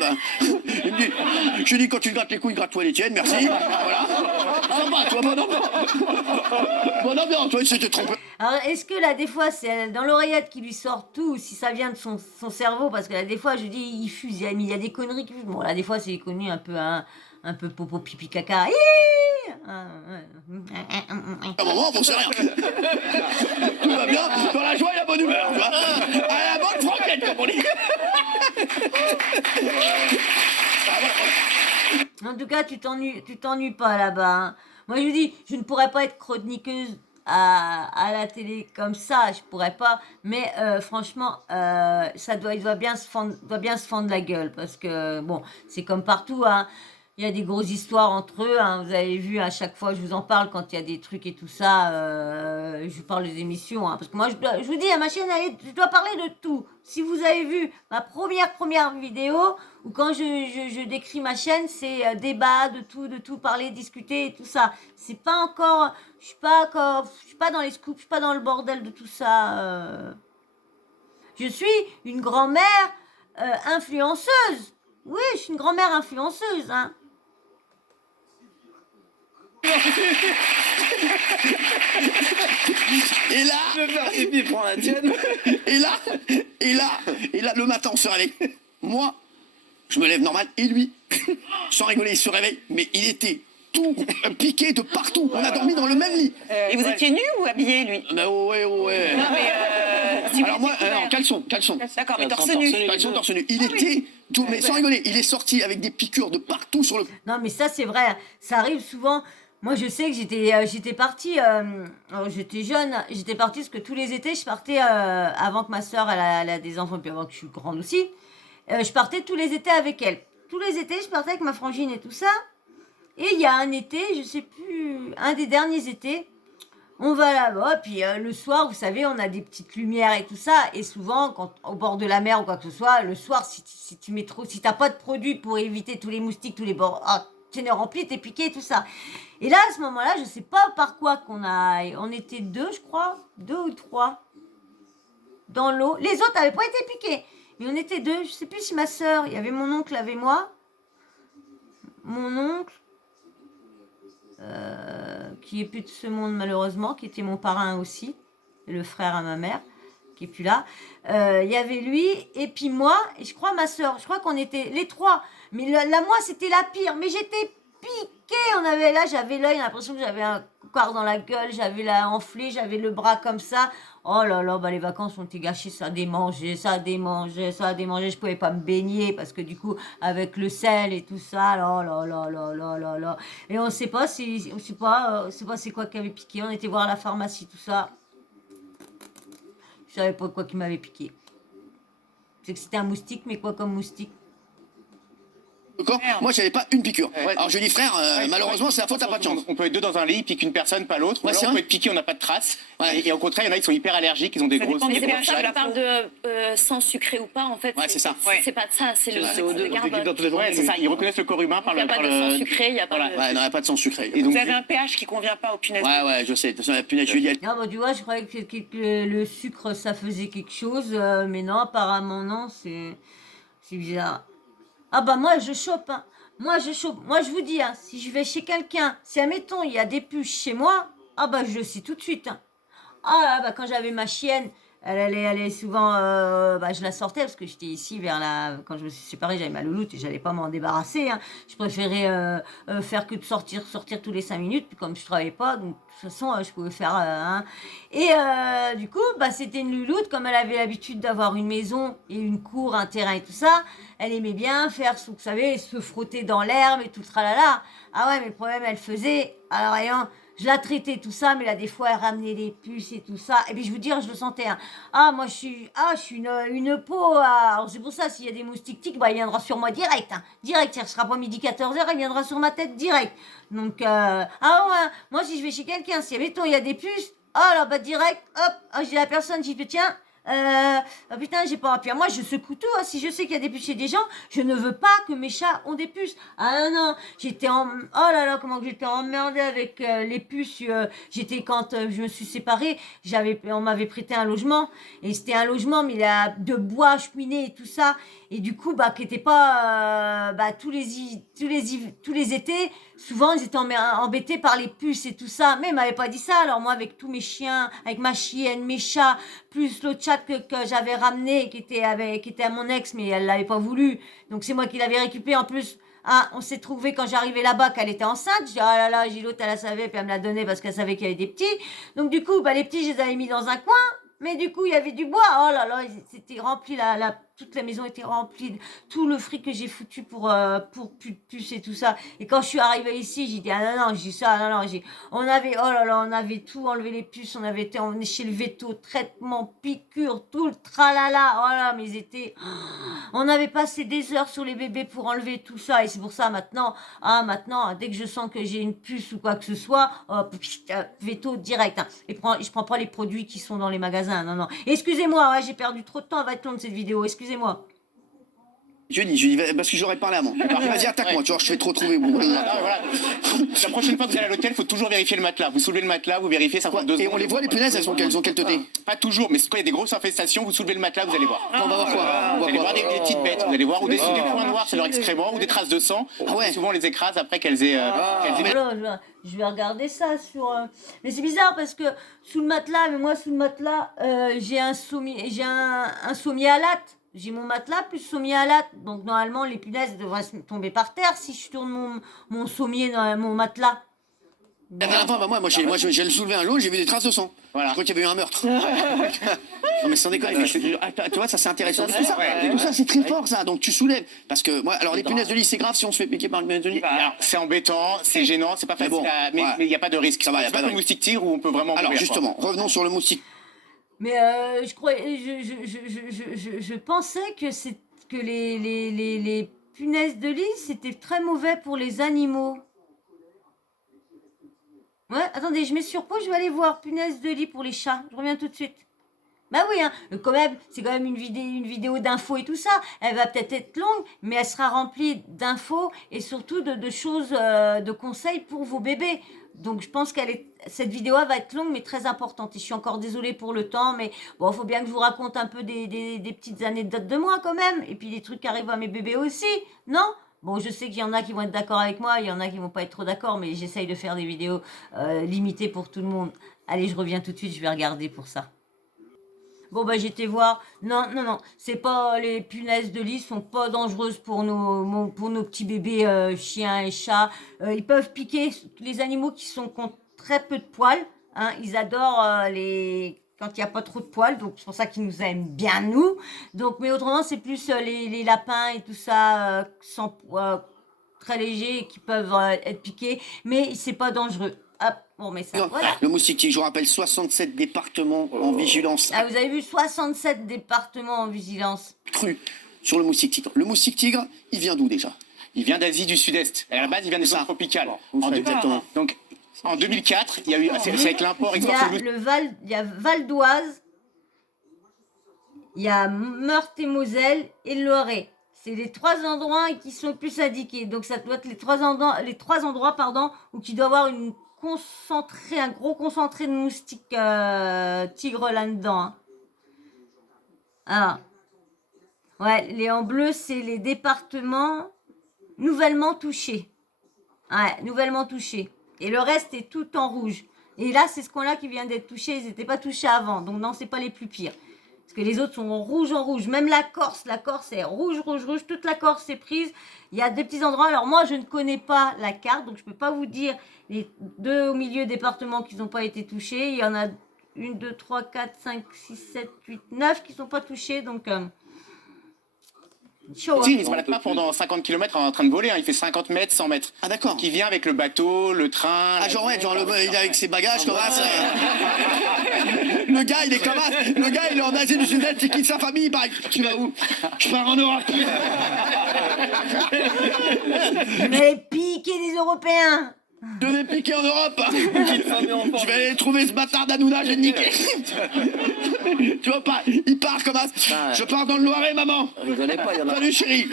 il me dit, je lui dis quand tu te grattes les couilles, gratte-toi les tiennes, merci, voilà. Sympa, toi, bonne ambiance, toi, il s'était trompé. Alors est-ce que là des fois c'est dans l'oreillette qui lui sort tout, ou si ça vient de son cerveau, parce que là des fois je dis il fuse, il y a des conneries qui fusent, bon là des fois c'est connu un peu popo pipi caca. À un moment, on sait rien. Tout va bien, dans la joie et la bonne humeur, tu vois. À la bonne franquette, comme on dit. cas, tu t'ennuies pas là-bas. Hein. Moi, je vous dis, je ne pourrais pas être chroniqueuse à la télé comme ça, je pourrais pas. Mais franchement, il doit bien se fendre la gueule parce que bon, c'est comme partout. Hein. Il y a des grosses histoires entre eux. Hein. Vous avez vu, à chaque fois, je vous en parle quand il y a des trucs et tout ça. Je vous parle des émissions. Hein, parce que moi, je vous dis, à ma chaîne, je dois parler de tout. Si vous avez vu ma première vidéo, ou quand je décris ma chaîne, c'est débat, de tout, parler, discuter et tout ça. C'est pas encore... Je suis pas dans les scoops, je suis pas dans le bordel de tout ça. Je suis une grand-mère influenceuse. Oui, je suis une grand-mère influenceuse, hein. Et là, Je vais faire pipi, prends la tienne. et là, le matin, on se réveille. Moi, je me lève normal, et lui, sans rigoler, il se réveille, mais il était tout piqué de partout. On a dormi dans le même lit. Et vous étiez nu ou habillé, lui? Mais ouais. Non, mais si Alors vous moi, étiez couvert. caleçon. D'accord, mais torse Torse nu. nu. Caleçon torse nu. Il était tout, mais sans rigoler, il est sorti avec des piqûres de partout sur le... Non, mais ça, c'est vrai. Ça arrive souvent. Moi, je sais que j'étais partie, j'étais jeune, j'étais partie parce que tous les étés, je partais, avant que ma soeur, elle a des enfants, puis avant que je suis grande aussi, je partais tous les étés avec elle. Tous les étés, je partais avec ma frangine et tout ça. Et il y a un été, je sais plus, un des derniers étés, on va là-bas, puis le soir, vous savez, on a des petites lumières et tout ça, et souvent, quand au bord de la mer ou quoi que ce soit, le soir, si tu mets trop, si t'as pas de produit pour éviter tous les moustiques, tous les bords, tu es rempli, t'es piqué et tout ça. Et là, à ce moment-là, je sais pas par quoi on était 2, je crois, 2 ou 3 dans l'eau. Les autres n'avaient pas été piqués, mais on était 2. Je sais plus si ma soeur, il y avait mon oncle avec moi, mon oncle. Qui est plus de ce monde malheureusement, qui était mon parrain aussi, le frère à ma mère, qui est plus là. Il y avait lui, et puis moi, et je crois ma soeur, je crois qu'on était les 3. Mais là, moi, c'était la pire. Mais j'étais piquée. J'avais l'œil, l'impression que j'avais un coucard dans la gueule, j'avais la enflée, j'avais le bras comme ça. Oh là là, les vacances ont été gâchées, ça a démangé. Je pouvais pas me baigner parce que du coup, avec le sel et tout ça, là. Et on sait pas c'est quoi qui avait piqué. On était voir à la pharmacie, tout ça. Je savais pas quoi qui m'avait piqué. C'est que c'était un moustique, mais quoi comme moustique? Moi, j'avais pas une piqûre. Alors je dis frère, malheureusement, c'est la faute à pas de chance. On peut être 2 dans un lit, il pique une personne, pas l'autre. Ouais, Ou alors on peut être piqué, on n'a pas de traces. Et au contraire, il y en a qui sont hyper allergiques, ils ont des grosses... dépend des des grosses personnes. plaques. La part de sang sucré ou pas, en fait, Ouais, c'est ça. C'est pas de ça, c'est le CO2, de carbone. Ouais, c'est ça, ils reconnaissent le corps humain par Il n'y le... a pas de sang sucré, il n'y a pas de... Ouais, non, il n'y a pas de sang sucré. Et donc, Vous avez un pH qui convient pas aux punaises. Ouais, je sais. De toute façon, la punaise, je lui dis, Non, tu vois, je croyais que le sucre, ça faisait quelque chose, mais non, apparemment, non, c'est bizarre. Ah moi, je chope, hein. Moi, je vous dis, hein, si je vais chez quelqu'un, si, admettons, il y a des puces chez moi, je le sais tout de suite, hein. Quand j'avais ma chienne, elle allait souvent, je la sortais parce que j'étais ici quand je me suis séparée, j'avais ma louloute et j'allais pas m'en débarrasser, hein. Je préférais faire que de sortir tous les 5 minutes, puis comme je travaillais pas, donc de toute façon, je pouvais faire, hein. Et du coup, c'était une louloute, comme elle avait l'habitude d'avoir une maison et une cour, un terrain et tout ça, elle aimait bien faire, vous savez, se frotter dans l'herbe et tout le tralala. Ah ouais, mais le problème, elle faisait, alors rien, je la traitais tout ça, mais là, des fois, elle ramenait des puces et tout ça. Et puis, je vous dire, je le sentais, hein. Moi, je suis une peau, alors c'est pour ça, s'il y a des moustiques tiques, il viendra sur moi direct, hein. Direct, il ne sera pas midi 14h, il viendra sur ma tête direct. Donc, moi, si je vais chez quelqu'un, si, admettons, il y a des puces, direct, hop, je dis à la personne, je dis, tiens, putain, j'ai pas. Puis moi, je secoue tout, hein. Si je sais qu'il y a des puces chez des gens, je ne veux pas que mes chats ont des puces. Ah non, oh là là, comment que j'étais emmerdée avec les puces. J'étais quand je me suis séparée, on m'avait prêté un logement et c'était un logement, mais il a de bois, cheminée et tout ça. Et du coup, qui était pas tous les étés. Souvent, ils étaient embêtés par les puces et tout ça. Mais ils m'avaient pas dit ça. Alors moi, avec tous mes chiens, avec ma chienne, mes chats, plus l'autre chat que j'avais ramené, qui était à mon ex, mais elle l'avait pas voulu. Donc c'est moi qui l'avais récupéré. En plus, on s'est trouvé quand j'arrivais là-bas qu'elle était enceinte. Je dis, oh là là, l'autre, elle la savait, puis elle me l'a donné parce qu'elle savait qu'il y avait des petits. Donc du coup, les petits, je les avais mis dans un coin. Mais du coup, il y avait du bois. Oh là là, c'était rempli toute la maison était remplie, tout le fric que j'ai foutu pour puces et tout ça. Et quand je suis arrivée ici, j'ai dit, ah non, j'ai dit ça, non, on avait, oh là là, on avait tout enlevé les puces, on avait été emmené chez le veto, traitement, piqûre, tout le tralala, oh là, mais ils étaient, on avait passé des heures sur les bébés pour enlever tout ça, et c'est pour ça maintenant, dès que je sens que j'ai une puce ou quoi que ce soit, veto direct, hein. Et je prends pas les produits qui sont dans les magasins, non. Excusez-moi, ouais, j'ai perdu trop de temps, elle va être longue cette vidéo, excusez-moi. Je dis, parce que j'aurais parlé avant. Vas-y, attaque-moi, tu vois, je fais trop trouver. Bon. Voilà. La prochaine fois que vous allez à l'hôtel, il faut toujours vérifier le matelas. Vous soulevez le matelas, vous vérifiez, ça prend 2 secondes. Et on les voit, les punaises, elles ont quelle teuté? Pas toujours, mais quand il y a des grosses infestations, vous soulevez le matelas, vous allez voir. On va voir quoi? Vous allez voir des petites bêtes, vous allez voir, ou des points noirs, c'est leur excrément, ou des traces de sang. Ah ouais. Souvent, on les écrase après qu'elles aient. Voilà, je vais regarder ça sur. Mais c'est bizarre parce que sous le matelas, j'ai un sommier à latte. J'ai mon matelas plus sommier à latte. Donc normalement, les punaises devraient tomber par terre si je tourne mon sommier dans mon matelas. La dernière fois, moi, j'ai soulevé un lot, j'ai vu des traces de sang. Voilà. Je crois qu'il y avait eu un meurtre. Non mais sans déconner, tu vois, ça c'est intéressant. Tout ça c'est très fort ça, donc tu soulèves. Parce que moi, alors les punaises de lit c'est grave si on se fait piquer par une punaise de lit. Alors, c'est embêtant, c'est gênant, c'est pas facile, mais il n'y a pas de risque. Ça va, il n'y a pas de le moustique tigre où on peut vraiment Alors mourir, justement, revenons sur le moustique. Mais je pensais que les punaises de lit c'était très mauvais pour les animaux. Ouais, attendez, je mets sur pause, je vais aller voir punaise de lit pour les chats. Je reviens tout de suite. Bah oui, hein, quand même, c'est quand même une vidéo d'infos et tout ça. Elle va peut-être être longue, mais elle sera remplie d'infos et surtout de choses, de conseils pour vos bébés. Donc je pense cette vidéo va être longue mais très importante. Et je suis encore désolée pour le temps, mais bon, il faut bien que je vous raconte un peu des petites anecdotes de moi quand même. Et puis des trucs qui arrivent à mes bébés aussi, non ? Bon, je sais qu'il y en a qui vont être d'accord avec moi, il y en a qui vont pas être trop d'accord, mais j'essaye de faire des vidéos limitées pour tout le monde. Allez, je reviens tout de suite, je vais regarder pour ça. Bon, bah, j'étais voir. Non, c'est pas, les punaises de lit sont pas dangereuses pour nos petits bébés chiens et chats. Ils peuvent piquer les animaux qui ont très peu de poils. Hein, ils adorent quand il n'y a pas trop de poils, donc c'est pour ça qu'ils nous aiment bien, nous. Donc, mais autrement, c'est plus les lapins et tout ça, très légers, qui peuvent être piqués, mais c'est pas dangereux. Hop, on met ça. Voilà. Le moustique tigre, je vous rappelle, 67 départements en vigilance. Ah, vous avez vu 67 départements en vigilance. Crue sur le moustique tigre. Le moustique tigre, il vient d'où déjà? Il vient d'Asie du Sud-Est. À la base, il vient des zones tropicales. Exactement. Donc, en 2004, il y a eu, c'est avec l'import Il y a Val d'Oise, il y a Meurthe-et-Moselle et le Loiret. C'est les 3 endroits qui sont plus indiqués. Donc ça doit être les trois endroits où il doit y avoir un gros concentré de moustiques tigres là-dedans. Hein. Ouais, les en bleu, c'est les départements nouvellement touchés. Ouais, nouvellement touchés. Et le reste est tout en rouge. Et là, c'est ce coin-là qui vient d'être touché. Ils n'étaient pas touchés avant. Donc non, c'est pas les plus pires. Parce que les autres sont en rouge. Même la Corse est rouge. Toute la Corse est prise. Il y a des petits endroits. Alors moi, je ne connais pas la carte. Donc je ne peux pas vous dire les 2 au milieu départements qui n'ont pas été touchés. Il y en a 1, 2, 3, 4, 5, 6, 7, 8, 9 qui ne sont pas touchés. Donc... chaud, il ne se balade pas pendant 50 km en train de voler, hein. Il fait 50 mètres, 100 mètres. Ah d'accord. Qui vient avec le bateau, le train. Ah genre ouais, il est avec ses bagages comme ça. Le gars il est comme ça. Le gars il est en Asie du Sud-Est, il quitte sa famille, il part. Tu vas où? Je pars en Europe. Je vais piquer des Européens. Je vais piquer en Europe. Je vais aller trouver ce bâtard d'Hanouna, je vais le niquer. Tu vois pas, il part comme ça. Je pars dans le Loiret, maman. Rigolez pas, il y en a. Salut chérie.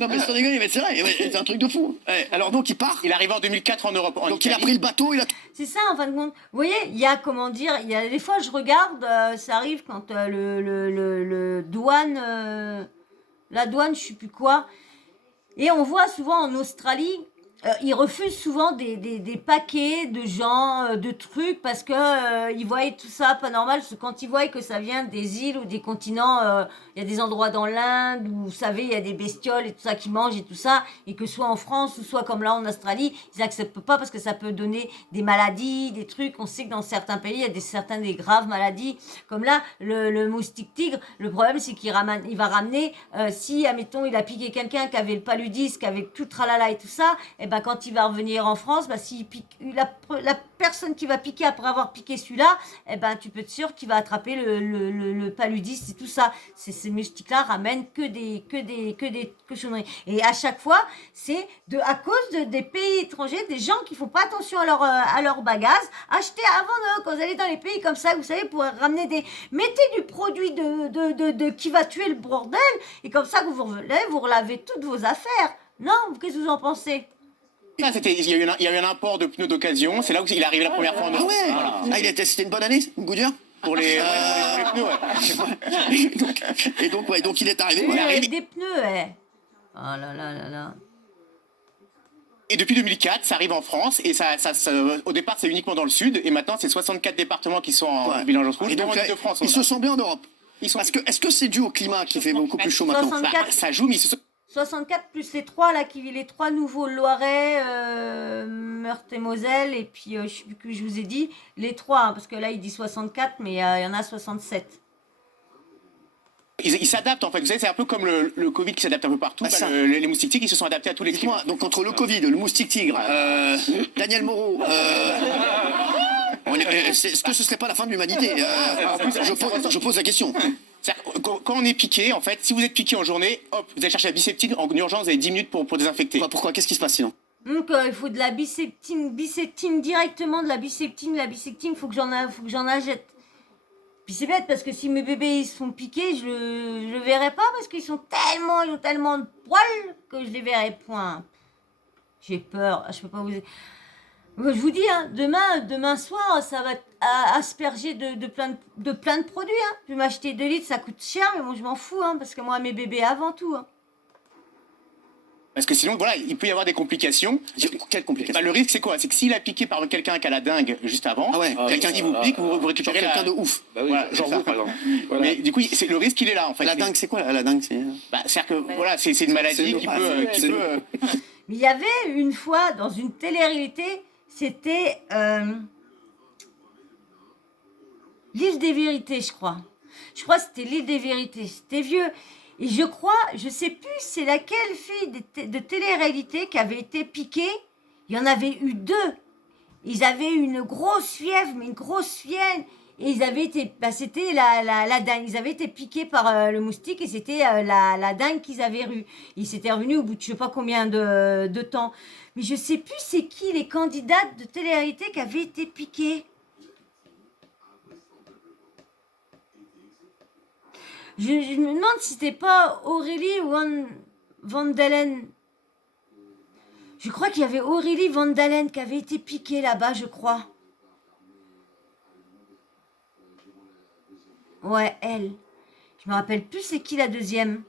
Non mais sans déconner, mais c'est vrai, c'est un truc de fou. Alors donc il part. Il arrive en 2004 en Europe. Donc il a pris le bateau, il a... C'est ça en fin de compte. Vous voyez, il y a des fois je regarde, ça arrive quand le douane, la douane, je sais plus quoi, et on voit souvent en Australie ils refusent souvent des paquets de gens, de trucs, parce que ils voient tout ça pas normal. Parce que quand ils voient que ça vient des îles ou des continents, il y a des endroits dans l'Inde où, vous savez, il y a des bestioles et tout ça qui mangent et tout ça, et que soit en France ou soit comme là en Australie, ils acceptent pas parce que ça peut donner des maladies, des trucs. On sait que dans certains pays, il y a certaines des graves maladies. Comme là, le moustique tigre, le problème c'est il va ramener, si, admettons, il a piqué quelqu'un qui avait le paludisme, qui avait tout tralala et tout ça, et ben quand il va revenir en France, bah, s'il pique, la personne qui va piquer après avoir piqué celui-là, et ben tu peux être sûr qu'il va attraper le paludisme et tout ça. Ces moustiques-là ramènent que des cochonneries. Et à chaque fois, c'est à cause des pays étrangers, des gens qui font pas attention à leur bagage. Achetez avant, quand vous allez dans les pays comme ça, vous savez, pour ramener mettez du produit qui va tuer le bordel, et comme ça, vous relavez toutes vos affaires. Non, qu'est-ce que vous en pensez? Il y a eu un import de pneus d'occasion. C'est là où il est arrivé la première fois en Ah Europe. ouais. Ah, c'était une bonne année, Goodyear. Pour les pneus, ouais. donc il est arrivé. Oui, voilà. avec des pneus, oh là là là là. Et depuis 2004, ça arrive en France. Et au départ, c'est uniquement dans le sud. Et maintenant, c'est 64 départements qui sont en vigilance rouge. Et donc, de France. ils se sont bien en Europe. Est-ce que c'est dû au climat qui fait beaucoup plus chaud maintenant? 64. Ça joue, mais ils se sont... 64 plus les trois nouveaux Loiret, Meurthe et Moselle, et puis je sais plus que je vous ai dit, les trois, hein, parce que là il dit 64, mais il y en a 67. Ils s'adaptent en fait. Vous savez, c'est un peu comme le Covid qui s'adapte un peu partout. Les moustiques tigres, ils se sont adaptés à tous les climats. Donc entre le Covid, le moustique tigre, Daniel Moreau, est-ce que ce serait pas la fin de l'humanité? Je pose la question. Quand on est piqué, en fait, si vous êtes piqué en journée, hop, vous allez chercher la biseptine, en urgence, vous avez 10 minutes pour désinfecter. Pourquoi? Qu'est-ce qui se passe sinon? Donc il faut de la biseptine directement, de la biseptine, il faut que j'en achète. Puis c'est bête parce que si mes bébés ils se font piquer, je le verrai pas parce qu'ils ont tellement de poils que je les verrai point. J'ai peur, je peux pas vous... Je vous dis, hein, demain soir, ça va être aspergé de plein de produits. Hein. Je vais m'acheter 2 litres, ça coûte cher, mais bon, je m'en fous, hein, parce que moi, mes bébés avant tout. Hein. Parce que sinon, voilà, il peut y avoir des complications. Quelles complications? Le risque, c'est quoi? C'est que s'il a piqué par quelqu'un qui a la dengue juste avant, quelqu'un qui vous pique, vous récupérez quelqu'un de ouf. Bah oui, voilà, genre vous, par exemple. Voilà. Mais du coup, le risque, il est là, en fait. La dengue, c'est quoi la dengue? C'est-à-dire que voilà, c'est une maladie qui peut... Mais il y avait une fois, dans une télé-réalité, c'était l'île des vérités, je crois. Je crois que c'était l'île des vérités. C'était vieux. Et je sais plus c'est laquelle fille de télé-réalité qui avait été piquée. Il y en avait eu 2. Ils avaient une grosse fièvre, mais une grosse fièvre. Et ils avaient été, c'était la dingue. Ils avaient été piqués par le moustique et c'était la dingue qu'ils avaient eue. Ils s'étaient revenus au bout de je sais pas combien de temps. Mais je sais plus c'est qui les candidates de télé-réalité qui avaient été piquées. Je me demande si c'était pas Aurélie Van Dalen. Je crois qu'il y avait Aurélie Van Dalen qui avait été piquée là-bas, je crois. Ouais, elle. Je me rappelle plus c'est qui la deuxième.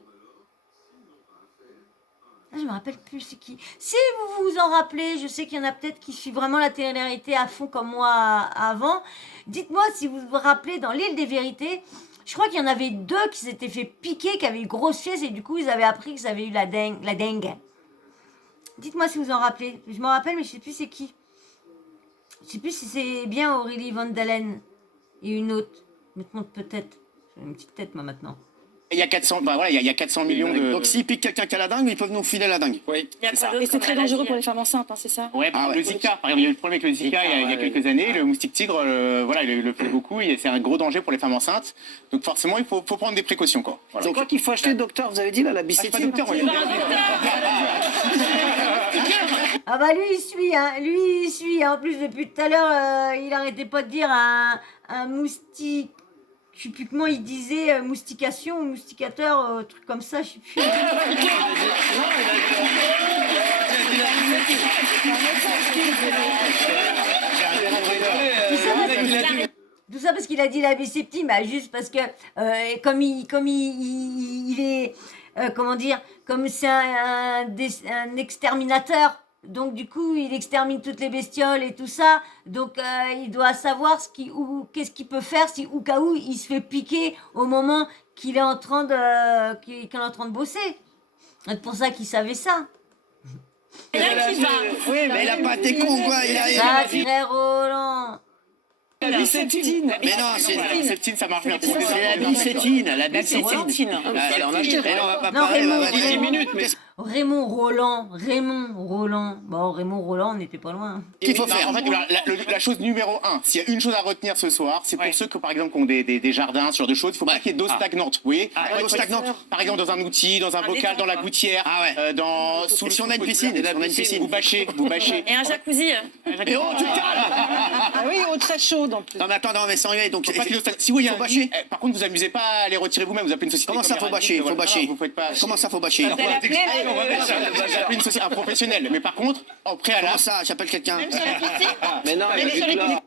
Je me rappelle plus c'est qui. Si vous vous en rappelez, je sais qu'il y en a peut-être qui suivent vraiment la télé-réalité à fond comme moi avant. Dites-moi si vous vous rappelez dans l'île des vérités. Je crois qu'il y en avait 2 qui s'étaient fait piquer, qui avaient eu grosse fièvre et du coup ils avaient appris qu'ils avaient eu la dengue. Dites-moi si vous en rappelez. Je m'en rappelle mais je sais plus c'est qui. Je sais plus si c'est bien Aurélie Van Dalen et une autre. Maintenant peut-être. J'ai une petite tête moi maintenant. Il y a 400, il y a 400 millions de... Donc s'ils piquent quelqu'un qui a la dengue, ils peuvent nous filer la dengue. Oui, c'est ça. Et c'est très dangereux pour les femmes enceintes, hein, c'est ça? Ouais, le Zika, par exemple, il y a eu le problème avec le Zika il y a quelques années. Le moustique tigre, il le fait beaucoup. C'est un gros danger pour les femmes enceintes. Donc forcément, il faut prendre des précautions. Quoi. Voilà. C'est quoi qu'il faut acheter, docteur? Vous avez dit là, la bisectine? Ah bah lui il suit. En plus depuis tout à l'heure, il arrêtait pas de dire un moustique. Je sais plus comment il disait moustication ou mousticateur, truc comme ça, je sais plus. Tout ça parce qu'il a dit la biseptine, bah juste parce que comme il est comment dire, comme c'est un exterminateur, Donc du coup, il extermine toutes les bestioles et tout ça. Donc il doit savoir qu'est-ce qu'il peut faire si au cas où il se fait piquer au moment qu'il est en train de bosser. C'est pour ça qu'il savait ça. Et là, qui va? Oui, mais il a pas été con, quoi. Sacré Roland. La bicétine. Mais non, c'est Septine, ça marche bien. c'est la bicétine. La bicétine. Ah, bah, on a acheté. Mais non, on va pas Non, parler. Raymond, va pas- 10 minutes, mais Raymond Roland. Bon, Raymond Roland, on n'était pas loin. Qu'il faut Non, faire. en fait, la chose numéro 1, s'il y a une chose à retenir ce soir, c'est pour ceux qui, par exemple, qui ont des jardins, ce genre de choses, il ne faut pas qu'il y ait d'eau stagnante. Vous voyez D'eau stagnante. Par exemple, dans un outil, dans un bocal, dans la gouttière, sous Et si on a une piscine, vous bâchez. Et un jacuzzi. Et oh, tu te calmes. Ah oui, eau très chaude en plus. Non, mais attends, non, mais sans rigoler. Donc, Faut pas qu'il y ait d'eau stagnante. Si vous voyez faut un bâcher. lit, par contre, vous amusez pas à les retirer vous-même, vous appelez une société. Comment ça, faut bâcher? Faut bâcher. Vous faites pas. Comment ça, faut bâcher? On va appeler une société, un professionnel. Mais par contre, en Comment préalable, ça? J'appelle quelqu'un. mais non, il y a du plat.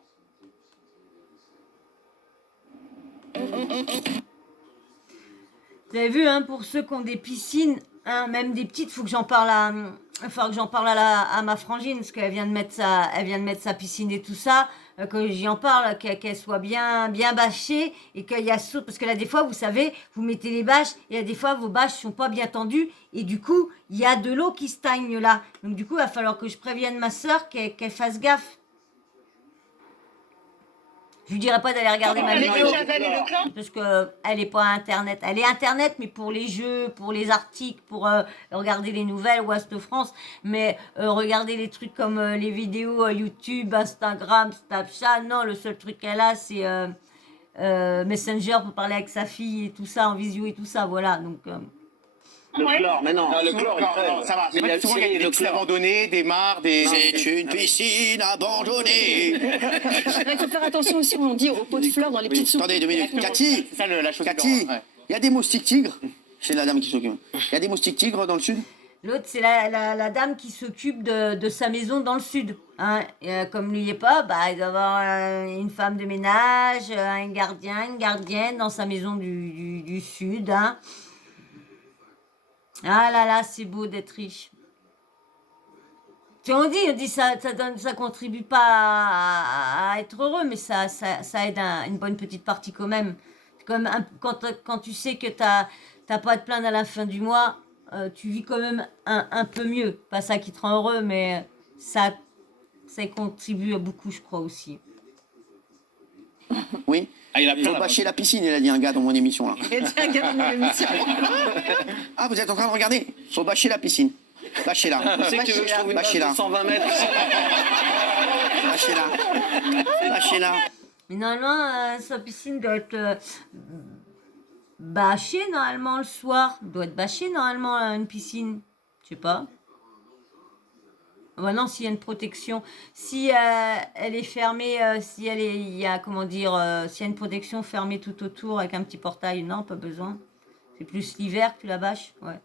Vous avez vu, hein, pour ceux qui ont des piscines, hein, même des petites, faut que j'en parle à ma frangine, parce qu'elle vient de mettre sa piscine et tout ça, que j'y en parle, qu'elle soit bien bâchée, et qu'il y a saut, parce que là, des fois, vous savez, vous mettez les bâches, et là, des fois, vos bâches sont pas bien tendues, et du coup, il y a de l'eau qui stagne là. Donc, du coup, il va falloir que je prévienne ma sœur qu'elle fasse gaffe. Je lui dirai pas d'aller regarder ma vidéo. Parce que elle est pas Internet. Elle est Internet, mais pour les jeux, pour les articles, pour regarder les nouvelles, Ouest France. Mais regarder les trucs comme les vidéos YouTube, Instagram, Snapchat, non, le seul truc qu'elle a, c'est Messenger pour parler avec sa fille et tout ça, en visio et tout ça, voilà. Donc, Le chlore, mais non. Le chlore, non, ça va. Mais souvent, il y a des piscines abandonnées, des mares, des. C'est une piscine abandonnée. Il faut faire attention aussi, on dit, aux pots de fleurs dans les petites soupes. Attendez 2 minutes. Cathy, C'est ça la chose. Cathy, numéro un, ouais. il y a des moustiques tigres. C'est la dame qui s'occupe. Il y a des moustiques tigres dans le sud. l'autre, c'est la dame qui s'occupe de sa maison dans le sud. Hein. Et, comme lui est pas, bah, il doit avoir une femme de ménage, un gardien, une gardienne dans sa maison du sud. Hein. Ah là là, c'est beau d'être riche. On dit ça contribue pas à être heureux, mais ça aide une bonne petite partie quand même. Comme quand tu sais que t'as pas à te plaindre à la fin du mois, tu vis quand même un peu mieux. Pas ça qui te rend heureux, mais ça y contribue beaucoup, je crois aussi. Oui. Ah, il a Faut plein. bâcher la piscine, il a dit un gars dans mon émission là. Et tiens, regarde mon émission. Ah, vous êtes en train de regarder? Faut bâcher la piscine. Bâchez-la. Tu sais que tu veux que je trouve une base Bâchez-la. de 120 mètres. Bâchez-la. Bâchez-la. Mais normalement, sa piscine doit être bâchée normalement le soir. Doit être bâchée normalement une piscine. Je sais pas. Bah non, s'il y a une protection, si elle est fermée, si elle est, il y a comment dire, s'il y a une protection fermée tout autour avec un petit portail, non, pas besoin. C'est plus l'hiver que tu la bâches, ouais.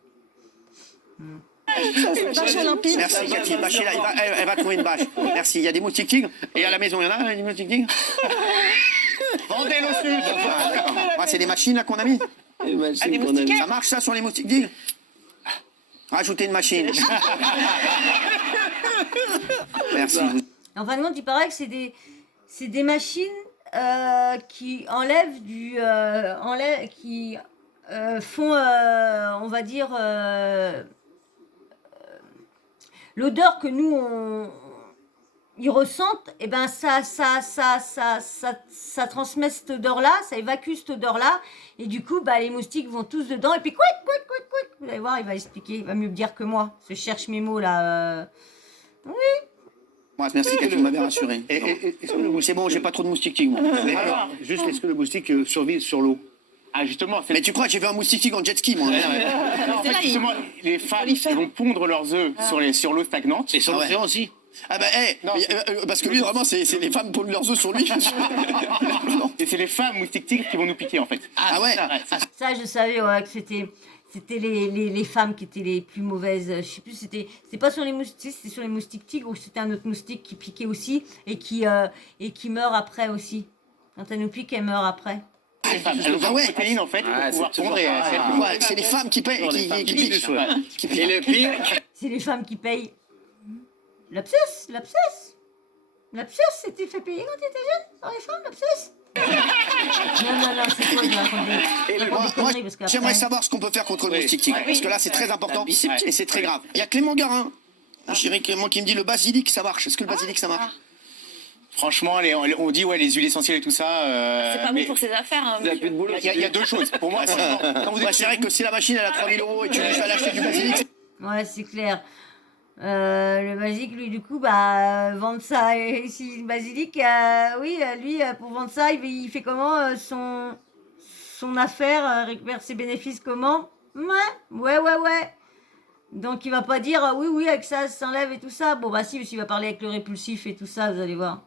Bâche olympique. Merci Cathy, bâchez-la. Elle va trouver une bâche. Merci. Il y a des moustiques tigres. Et à la maison, il y en a des moustiques tigres? Vendez le sud. Ah, d'accord. Ah, c'est des machines là qu'on a mis. Imagine qu'on a mis. Ça marche ça sur les moustiques tigres? Rajoutez une machine. Merci. En fin de compte, il paraît que c'est des machines qui enlèvent qui font, on va dire, l'odeur que nous ils ressentent, et ben ça transmet cette odeur-là, ça évacue cette odeur-là, et du coup, bah les moustiques vont tous dedans, et puis couic. Vous allez voir, il va expliquer, il va mieux le dire que moi. Je cherche mes mots là. Ouais, merci Cathy, vous m'avez rassuré. Est-ce que le moustique, C'est bon, j'ai pas trop de moustiques tigres. moi. alors, juste, est-ce que le moustique survit sur l'eau? Ah, justement, c'est. Mais tu crois que j'ai vu un moustique tigre en jet ski, moi? Non, en fait, justement, les femmes ils vont pondre leurs œufs sur l'eau stagnante. Et sur Ah ouais. l'océan aussi? Ah bah, Non, parce que lui, vraiment, c'est les femmes pondent leurs œufs sur lui. Et c'est les femmes moustiques tigres qui vont nous piquer en fait. Ah ouais. Ça, je savais ouais, que c'était les femmes qui étaient les plus mauvaises. Je sais plus, c'était pas sur les moustiques, c'était sur les moustiques tigres ou c'était un autre moustique qui piquait aussi et qui meurt après aussi. Quand elle nous pique, elle meurt après. Les femmes, elles ont Ah ouais. une protéine en fait Ah, pour pouvoir c'est pondre et toujours pareil. Ouais, c'est les femmes qui payent, qui piquent. Ouais. Qui piquent. Et le pire, C'est les femmes qui payent. Lapsus, c'était fait payer quand t'étais jeune dans les femmes, lapsus. Non, c'est quoi, je raconte des conneries, parce qu'après... J'aimerais savoir ce qu'on peut faire contre le moustique tigre. Parce que là, c'est très important et c'est très grave. Il y a Clément Garin. Je dirais Clément qui me dit le basilic, ça marche. Est-ce que le basilic, ça marche? Franchement, on dit ouais, les huiles essentielles et tout ça. C'est pas bon pour ses affaires. Hein, Il a plus de boulot. Il y a deux choses. Pour moi, franchement, quand vous êtes C'est vrai que si la machine elle a 3000 € et tu dis je vais aller acheter du basilic, Ouais, c'est clair. Le basilic, lui, du coup, vendre ça. Et si le basilic, oui, lui, pour vendre ça, il fait comment son affaire, récupère ses bénéfices comment? Ouais. Donc, il va pas dire, oui, avec ça s'enlève et tout ça. Bon, si, parce qu'il va parler avec le répulsif et tout ça, vous allez voir.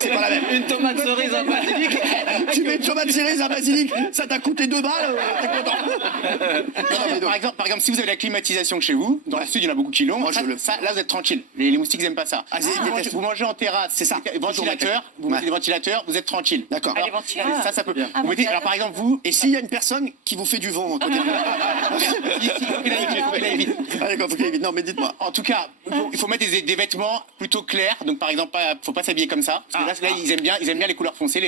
c'est pas la même. Une tomate cerise en basilic. Tu mets une tomate cerise à basilic, ça t'a coûté 2 balles, t'es content. Par exemple, si vous avez la climatisation chez vous, dans le sud, il y en a beaucoup qui l'ont. Moi, Ça, je le- ça, là, vous êtes tranquille. Les moustiques n'aiment pas ça. Ah, Vous mangez en terrasse, C'est ça. Ventilateur, vous mettez des ventilateurs, vous êtes tranquille. D'accord. Alors, ça peut. Vous mettez, alors par exemple, vous, Et s'il y a une personne qui vous fait du vent à côté de vous? faut qu'il aille vite. Ah, d'accord, faut qu'il aille vite. Non, mais dites-moi. En tout cas, il faut mettre des vêtements plutôt clairs. Donc, par exemple, faut pas s'habiller comme ça. Parce que là, ils aiment bien les couleurs foncées.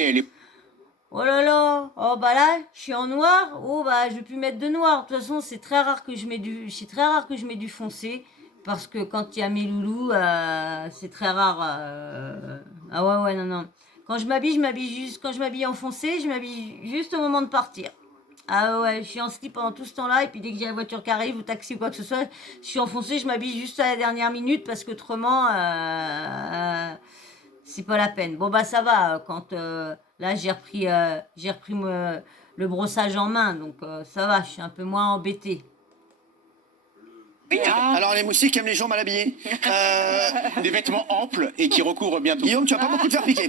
Oh là là, là, je suis en noir. Je vais plus mettre de noir. De toute façon, c'est très rare que je mets du foncé parce que quand il y a mes loulous, c'est très rare. Ah ouais, non. Quand je m'habille juste. Quand je m'habille en foncé, je m'habille juste au moment de partir. Ah ouais, je suis en slip pendant tout ce temps-là et puis dès que j'ai la voiture qui arrive ou taxi ou quoi que ce soit, je suis en foncé, je m'habille juste à la dernière minute parce qu'autrement, c'est pas la peine. Bon ça va quand là j'ai repris le brossage en main, donc ça va, je suis un peu moins embêtée. Alors, les moustiques aiment les gens mal habillés. Des vêtements amples et qui recouvrent bien tout. Guillaume, tu vas pas beaucoup te faire piquer.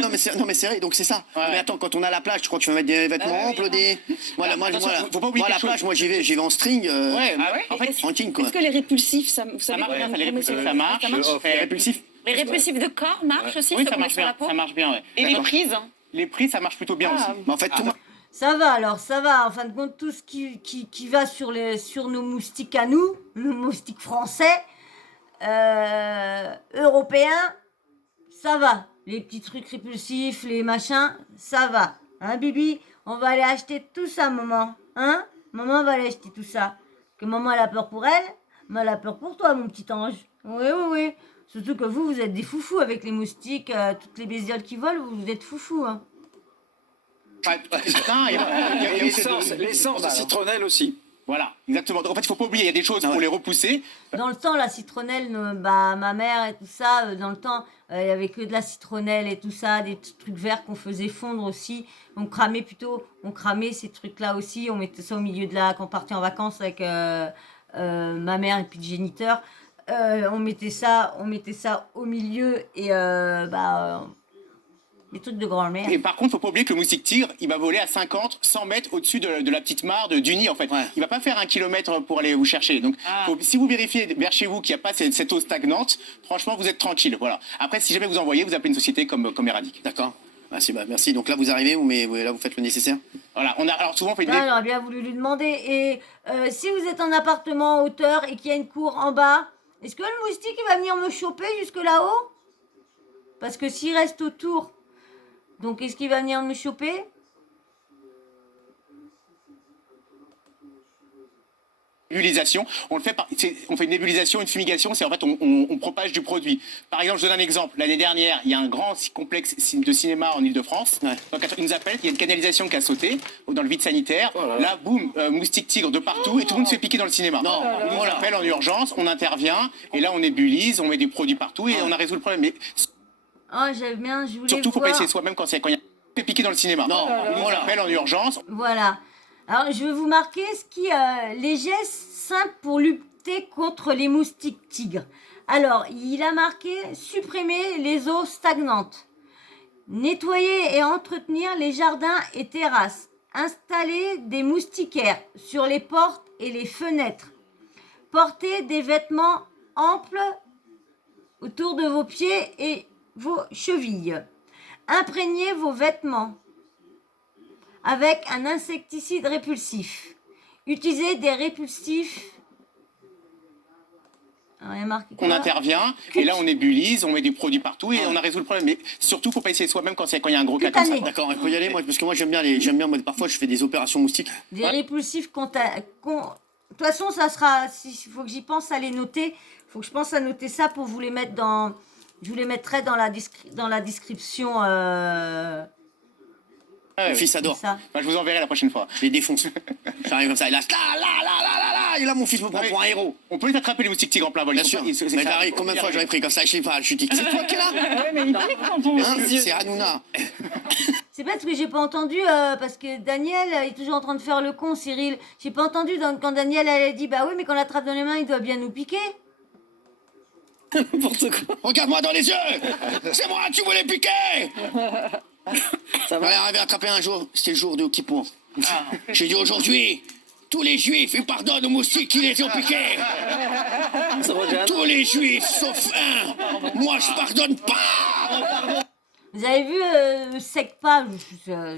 Non, mais c'est vrai, donc c'est ça. Ouais. Mais attends, quand on a la plage, tu crois que tu vas mettre des vêtements amples, des. Voilà, moi, Attention, faut pas oublier moi, la quelque chose. plage, moi, j'y vais en string. Ouais, En fait, Tranquille, quoi. est-ce que les répulsifs, vous ça savez marche bien, comment- les répulsifs, comment ça marche. Répulsif. Les répulsifs de corps marchent aussi, Oui, ça ça vous met marche sur la bien. peau. Ça marche bien, ouais. Et les D'accord. prises Les prix, ça marche plutôt bien aussi. Mais en fait, tout le monde. Ça va alors, ça va. En fin de compte, tout ce qui va sur nos moustiques à nous, nos moustiques français, européens, ça va. Les petits trucs répulsifs, les machins, ça va. Hein, Bibi? On va aller acheter tout ça, maman. Hein? Maman va aller acheter tout ça. Que maman, elle a peur pour elle, mais elle a peur pour toi, mon petit ange. Oui. Surtout que vous êtes des foufous avec les moustiques, toutes les bestioles qui volent, vous êtes foufous, hein. Putain, il y a- L'essence de citronnelle aussi. Voilà, exactement. Donc, en fait, il faut pas oublier, il y a des choses pour les repousser. Dans le temps, la citronnelle, ma mère et tout ça, dans le temps, il y avait que de la citronnelle et tout ça, des trucs verts qu'on faisait fondre aussi. On cramait ces trucs-là aussi. On mettait ça au milieu quand on partait en vacances avec ma mère et puis le géniteur. On mettait ça au milieu et des trucs de grand-mère. Et par contre, faut pas oublier que le moustique tigre, il va voler à 50, 100 mètres au-dessus de la petite mare du nid, en fait. Ouais. Il va pas faire 1 kilomètre pour aller vous chercher. Donc, si vous vérifiez vers chez vous qu'il n'y a pas cette eau stagnante, franchement, vous êtes tranquille. Voilà. Après, si jamais vous envoyez, vous appelez une société comme Eradic. D'accord. Merci. Donc là, vous arrivez, là, vous faites le nécessaire. Voilà. Alors souvent, on fait une. Ça, j'aurais bien voulu lui demander. Et si vous êtes en appartement en hauteur et qu'il y a une cour en bas, est-ce que le moustique il va venir me choper jusque là-haut? Parce que s'il reste autour, donc est-ce qu'il va venir me choper? Nébulisation, on fait une nébulisation, une fumigation, c'est en fait on propage du produit. Par exemple, je donne un exemple. L'année dernière, il y a un grand complexe de cinéma en Ile-de-France. Ouais. Donc ils nous appellent, il y a une canalisation qui a sauté dans le vide sanitaire. Là, boum, moustique tigre de partout et tout le monde se fait piquer dans le cinéma. Non. Ils nous appellent en urgence, on intervient et là on nébulise, on met des produits partout et on a résolu le problème. Mais Oh, je voulais surtout, faut pas voir. essayer soi-même quand il y a fait piquer dans le cinéma. Non. Ils nous appellent en urgence. Voilà. Alors, je vais vous marquer les gestes simples pour lutter contre les moustiques tigres. Alors, il a marqué supprimer les eaux stagnantes, nettoyer et entretenir les jardins et terrasses, installer des moustiquaires sur les portes et les fenêtres, porter des vêtements amples autour de vos pieds et vos chevilles, imprégner vos vêtements avec un insecticide répulsif. Utilisez des répulsifs Il y a marqué qu'on quoi intervient, et là on ébulise, on met des produits partout et on a résolu le problème. Mais surtout, faut pas essayer soi-même quand il y a un gros cas comme ça. Cutané. D'accord, il faut y aller, moi, parce que moi j'aime bien, moi, parfois je fais des opérations moustiques. Des répulsifs De toute façon, ça sera. Il faut que j'y pense à les noter. Il faut que je pense à noter ça pour vous les mettre dans. Je vous les mettrai dans la description. Mon fils adore. Ça. Bah, je vous enverrai la prochaine fois. Je les défonce. J'arrive comme ça, il lâche là, et là mon fils me prend pour un héros. On peut les attraper les moustiques tigres en plein vol. Bien sûr. Mais j'arrive, combien de fois j'aurais pris comme ça, je sais pas, je dis, c'est toi qui es là Ouais, mais il paraît que quand on Hein, c'est Hanouna. C'est bête ce que j'ai pas entendu parce que Daniel est toujours en train de faire le con, Cyril. J'ai pas entendu quand Daniel elle a dit bah oui mais quand on l'attrape dans les mains il doit bien nous piquer. N'importe quoi. Regarde-moi dans les yeux. C'est moi, tu voulais piquer. Ça va. J'allais arriver à attraper un jour, c'était le jour de Kippour. J'ai dit aujourd'hui, tous les juifs, ils pardonnent aux moustiques qui les ont piqués. Ça va, Jeanne? Tous les juifs, sauf un. Moi, je pardonne pas. Vous avez vu Secpa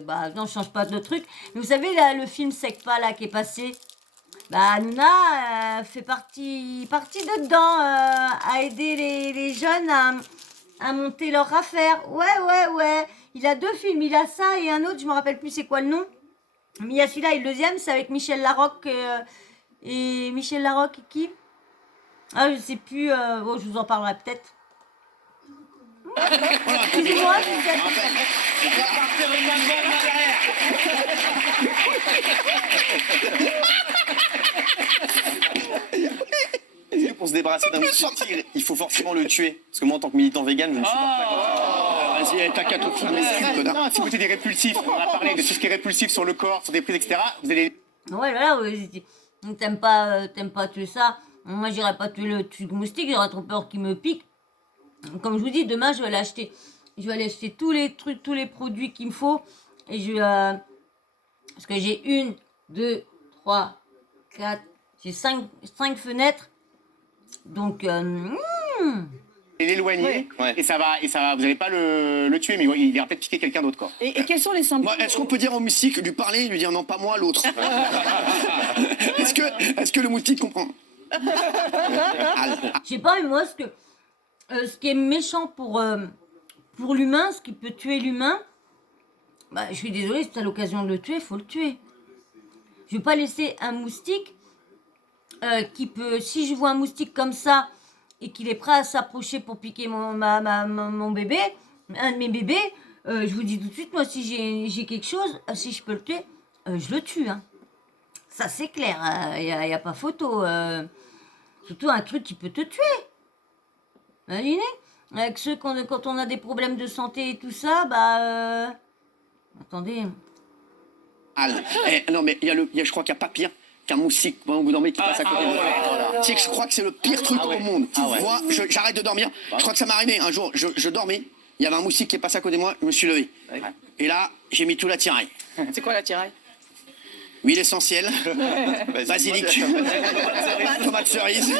bah non je change pas de truc mais vous savez là, le film Secpa là qui est passé. Bah Hanouna fait partie dedans à aider les jeunes à monter leur affaire. Ouais. Il a 2 films, il a ça et un autre, je me rappelle plus c'est quoi le nom. Mais il y a celui-là et le deuxième, c'est avec Michel Larocque et Michel Larocque et qui Ah je sais plus, bon, je vous en parlerai peut-être. Excusez-moi, Est-ce que pour se débarrasser d'un moustique tigre, il faut forcément le tuer? Parce que moi, en tant que militant vegan, je ne suis pas. Vas-y, t'as qu'à te foutre les culs, connard. Non, si vous mettez des répulsifs, on a parlé de tout ce qui est répulsif sur le corps, sur des prises, etc. Vous allez. Ouais, voilà, t'aimes pas tuer ça. Moi, j'irai pas tuer le truc moustique, j'aurais trop peur qu'il me pique. Comme je vous dis, demain, je vais l'acheter. Je vais aller acheter tous les trucs, tous les produits qu'il me faut. Et parce que j'ai 1, 2, 3, 4, j'ai 5 fenêtres. Donc, l'éloigner Ouais. et ça va, vous n'allez pas le tuer, mais il va peut-être piquer quelqu'un d'autre, quoi. Et quels sont les symptômes? Moi, est-ce qu'on peut dire au moustique, lui parler, lui dire non, pas moi, l'autre? Est-ce que le moustique comprend? je sais pas, mais moi, ce qui est méchant pour l'humain, ce qui peut tuer l'humain, bah, je suis désolée, si tu as l'occasion de le tuer, il faut le tuer. Je vais pas laisser un moustique qui peut, si je vois un moustique comme ça et qu'il est prêt à s'approcher pour piquer mon bébé, un de mes bébés, je vous dis tout de suite, moi, si j'ai quelque chose, si je peux le tuer, je le tue. Hein. Ça, c'est clair, il n'y a pas photo. Surtout un truc qui peut te tuer. Imaginez, avec ceux quand on a des problèmes de santé et tout ça, bah... attendez. Non, mais je crois qu'il n'y a pas pire qu'un moustique pendant que vous dormez qui passe à côté de vous. Tu sais que je crois que c'est le pire truc au monde. Moi, j'arrête de dormir. Je crois que ça m'est arrivé un jour. Je dormais, il y avait un moustique qui est passé à côté de moi, je me suis levé. Et là, j'ai mis tout l'attirail. C'est quoi l'attirail? Huile essentielle, basilic, tomate cerise,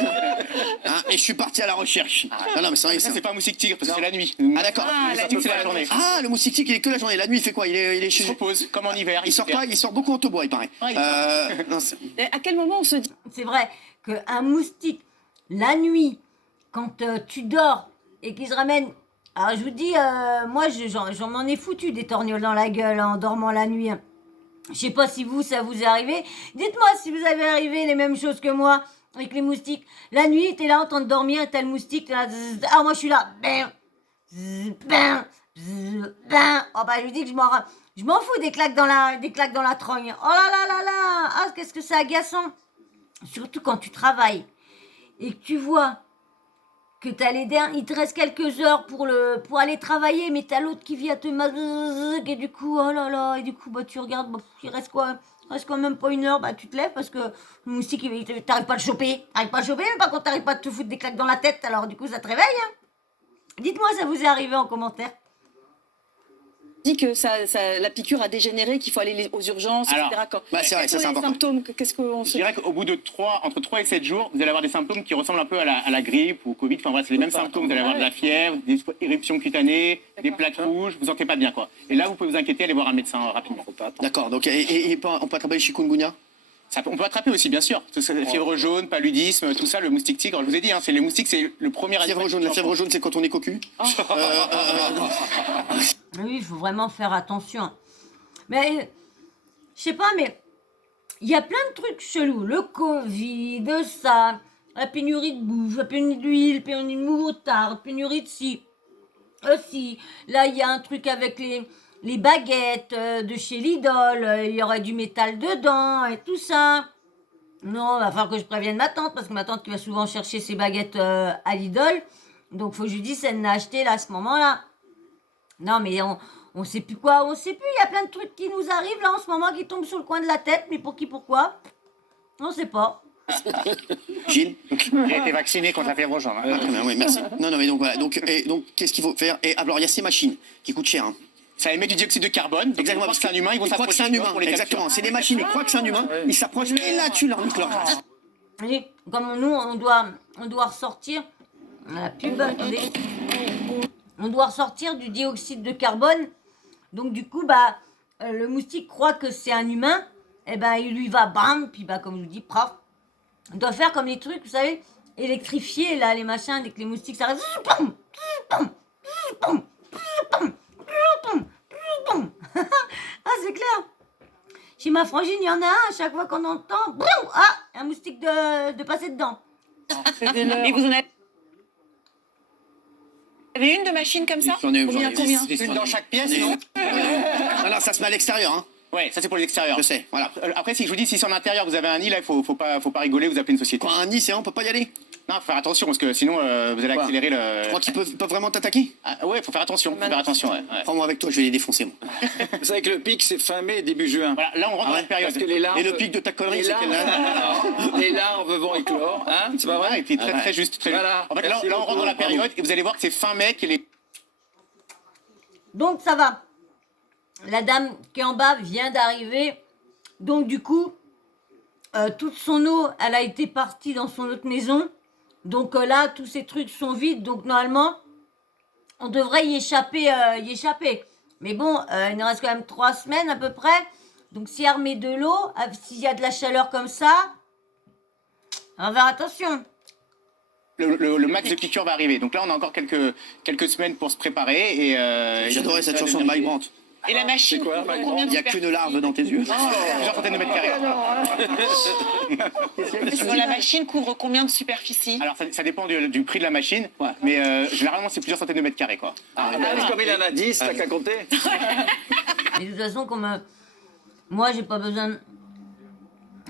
hein, et je suis parti à la recherche. Non, mais Ça, c'est pas un moustique tigre, parce que c'est la nuit. Ah d'accord. Le moustique, c'est la journée. Ah, le moustique tigre, il est que la journée. La nuit, il fait quoi? Il est Il chez... se repose, comme en hiver. Il sort pas, il sort beaucoup en taubois, il paraît. Non, Et à quel moment on se dit C'est vrai qu'un moustique, la nuit, quand tu dors et qu'il se ramène... Alors je vous dis, moi j'en m'en ai foutu des torgnoles dans la gueule en dormant la nuit. Hein. Je sais pas si ça vous est arrivé. Dites-moi si vous avez arrivé les mêmes choses que moi avec les moustiques. La nuit, t'es là en train de dormir et t'as le moustique, t'es là... Ah, moi je suis là. Oh bah je vous dis que je m'en fous des claques dans la trogne. Oh là. Ah, qu'est-ce que c'est agaçant. Surtout quand tu travailles et que tu vois que il te reste quelques heures pour aller travailler, mais t'as l'autre qui vient te et du coup, oh là là, et du coup, bah, tu regardes, bah, il reste quoi même pas 1 heure, bah, tu te lèves parce que le moustique, t'arrives pas à le choper. T'arrives pas à le choper, mais par contre, t'arrives pas à te foutre des claques dans la tête, alors du coup, ça te réveille, hein. Dites-moi, ça vous est arrivé en commentaire? dit que la piqûre a dégénéré, qu'il faut aller aux urgences, Alors, etc. bah, c'est vrai, ça, c'est les important. symptômes, qu'est-ce qu'on Je se... dirais qu'au bout de entre 3 et 7 jours, vous allez avoir des symptômes qui ressemblent un peu à la grippe ou au Covid. Enfin bref, c'est les mêmes symptômes. Vous allez avoir de la fièvre, des éruptions cutanées, des plaques rouges. Vous vous sentez pas bien, quoi. Et là, vous pouvez vous inquiéter, aller voir un médecin rapidement. D'accord, donc, et on peut attraper le chikungunya? On peut attraper aussi, bien sûr. Fièvre jaune, paludisme, tout ça, le moustique tigre, je vous ai dit, hein, c'est les moustiques, c'est le premier Fièvre jaune, la fièvre jaune, c'est quand on est cocu. Oui, il faut vraiment faire attention. Mais, je sais pas, mais il y a plein de trucs chelous. Le Covid, ça, la pénurie de bouffe, la pénurie d'huile, la pénurie de moutarde, pénurie de ci. Aussi, là, il y a un truc avec les baguettes de chez Lidl. Il y aurait du métal dedans et tout ça. Non, il va falloir que je prévienne ma tante, parce que ma tante qui va souvent chercher ses baguettes à Lidl. Donc, faut que je lui dise, elle en a acheté là, à ce moment-là. Non, mais on sait plus quoi, on sait plus. Il y a plein de trucs qui nous arrivent là en ce moment, qui tombent sur le coin de la tête. Mais pour qui, pourquoi? On sait pas. Gilles. J'ai été vacciné contre la fièvre jaune. Hein. Très bien, oui, merci. Non, mais donc voilà. Donc qu'est-ce qu'il faut faire? Et alors, il y a ces machines qui coûtent cher. Hein. Ça émet du dioxyde de carbone. Donc Exactement. parce que c'est un humain, ils vont croient que c'est un humain. Exactement. C'est des machines. Ils croient que c'est un humain. Ils s'approchent et là, tu leur niques leur race. Et comme nous, on doit ressortir. La pub, attendez. On doit ressortir du dioxyde de carbone. Donc du coup, le moustique croit que c'est un humain. Et il lui va bam, puis comme je vous dis, praf. On doit faire comme les trucs, vous savez, électrifiés, là, les machins, dès que les moustiques s'arrêtent. Ah, c'est clair. Chez ma frangine, il y en a un, à chaque fois qu'on entend, un moustique de passer dedans. Et vous en avez une de machine comme ça? J'en ai Combien Une dans chaque pièce, non? Alors, ça se met à l'extérieur. Hein. Ouais, ça c'est pour l'extérieur. Je sais, voilà. Après, si je vous dis, si c'est en intérieur, vous avez un nid, là, il faut pas rigoler, vous appelez une société. Quoi, un nid, c'est on peut pas y aller? Non, faut faire attention, parce que sinon, vous allez Quoi accélérer Tu le... crois qu'ils peuvent vraiment t'attaquer? Ah, ouais, faut faire attention, ouais. Prends-moi avec toi, je vais les défoncer, moi. Vous savez que le pic, c'est fin mai, début juin. Voilà, là, on rentre dans la période. Parce que les larves... Et le pic de ta connerie, c'est quelle Les larves vont éclore, hein? C'est pas Ouais, vrai? et puis très juste, très juste. Voilà. En fait, là, Merci on rentre dans la beaucoup. période, et vous allez voir que c'est fin mai que les... Donc ça va. La dame qui est en bas vient d'arriver. Donc du coup, toute son eau, elle a été partie dans son autre maison. Donc là, tous ces trucs sont vides. Donc normalement, on devrait y échapper. Mais bon, il nous reste quand même 3 semaines à peu près. Donc si elle remet de l'eau, s'il y a de la chaleur comme ça, on va faire attention. Le max de piqûres va arriver. Donc là, on a encore quelques semaines pour se préparer. Et J'adorais cette chanson de Mike Brandt. Et la machine, C'est quoi, couvre Mike combien Il de n'y a qu'une larve dans tes yeux. plusieurs centaines de mètres carrés. La machine couvre combien de superficie? Alors, ça dépend du prix de la machine. Mais généralement, c'est plusieurs centaines de mètres carrés, quoi. Comme il en a 10, t'as qu'à compter. Et de toute façon, moi, j'ai pas besoin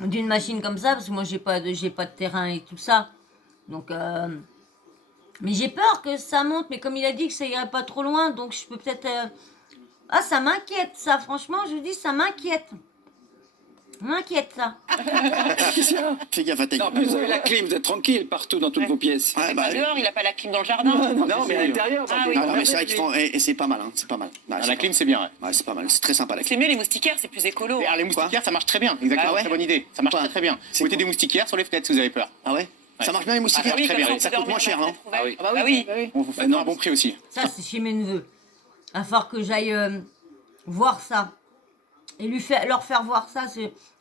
d'une machine comme ça, parce que moi, j'ai pas de terrain et tout ça. Donc, mais j'ai peur que ça monte, mais comme il a dit que ça irait pas trop loin, donc je peux peut-être... Ah, ça m'inquiète, ça, franchement, je vous dis, ça m'inquiète. Ça. Fais gaffe à ta Non, en plus, vous avez la clim, vous êtes tranquille partout dans toutes vos pièces. Ouais, Dehors, il a pas la clim dans le jardin. Non, mais à l'intérieur. Ah oui. Ah non, mais c'est vrai qu'ils font... Et c'est pas mal, hein. C'est pas mal. Ouais, La clim, c'est bien, ouais. Ouais, c'est pas mal. C'est très sympa, la C'est clim. mieux les moustiquaires, c'est plus écolo. Et alors, les moustiquaires, ça marche très bien. Exactement, Ah ouais très bonne idée. Ça marche Quoi très bien. C'est Vous mettez quoi des moustiquaires sur les fenêtres si vous avez peur. Ah ouais? Ça marche bien, les moustiquaires? Ah oui, très bien. Ça coûte moins cher, non? Ah oui. Ah oui. On vous fait un bon prix aussi. Ça, c'est chez mes neveux. Il va falloir que j'aille voir ça. Et leur faire voir ça.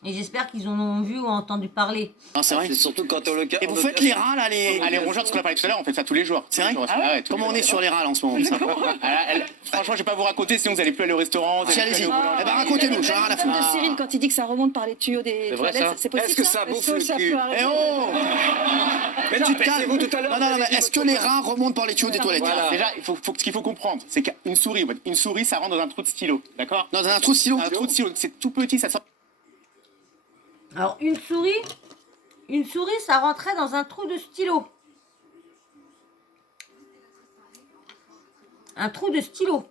Et j'espère qu'ils en ont vu ou entendu parler. Ah, c'est vrai? C'est surtout quand on le cas. Et vous faites les rats, là, Ah, les rongeurs, ce qu'on a parlé tout à l'heure, on fait ça tous les jours. C'est vrai? Ah ouais, tous les Comment on jours. est sur les rats, là, en ce moment? Ça Franchement, je vais pas vous raconter, sinon vous allez plus aller au restaurant. vous Si, allez plus allez-y. aller au boulanger. Eh ben, racontez-nous, j'en ai rien à foutre. De Cyril, quand il dit que ça remonte par les tuyaux des C'est vrai, toilettes, ça? c'est possible? Est-ce que ça bouffe le cul? Eh oh! Mais non, vous tout à l'heure. Non, mais est-ce que les rats remontent par les tuyaux des toilettes? Voilà. Déjà, ce qu'il faut comprendre, c'est qu'une souris, ça rentre dans un trou de stylo, d'accord? Dans un trou de stylo? Un trou de stylo, c'est tout petit, ça sort. Alors, une souris, ça rentrait dans un trou de stylo. Un trou de stylo.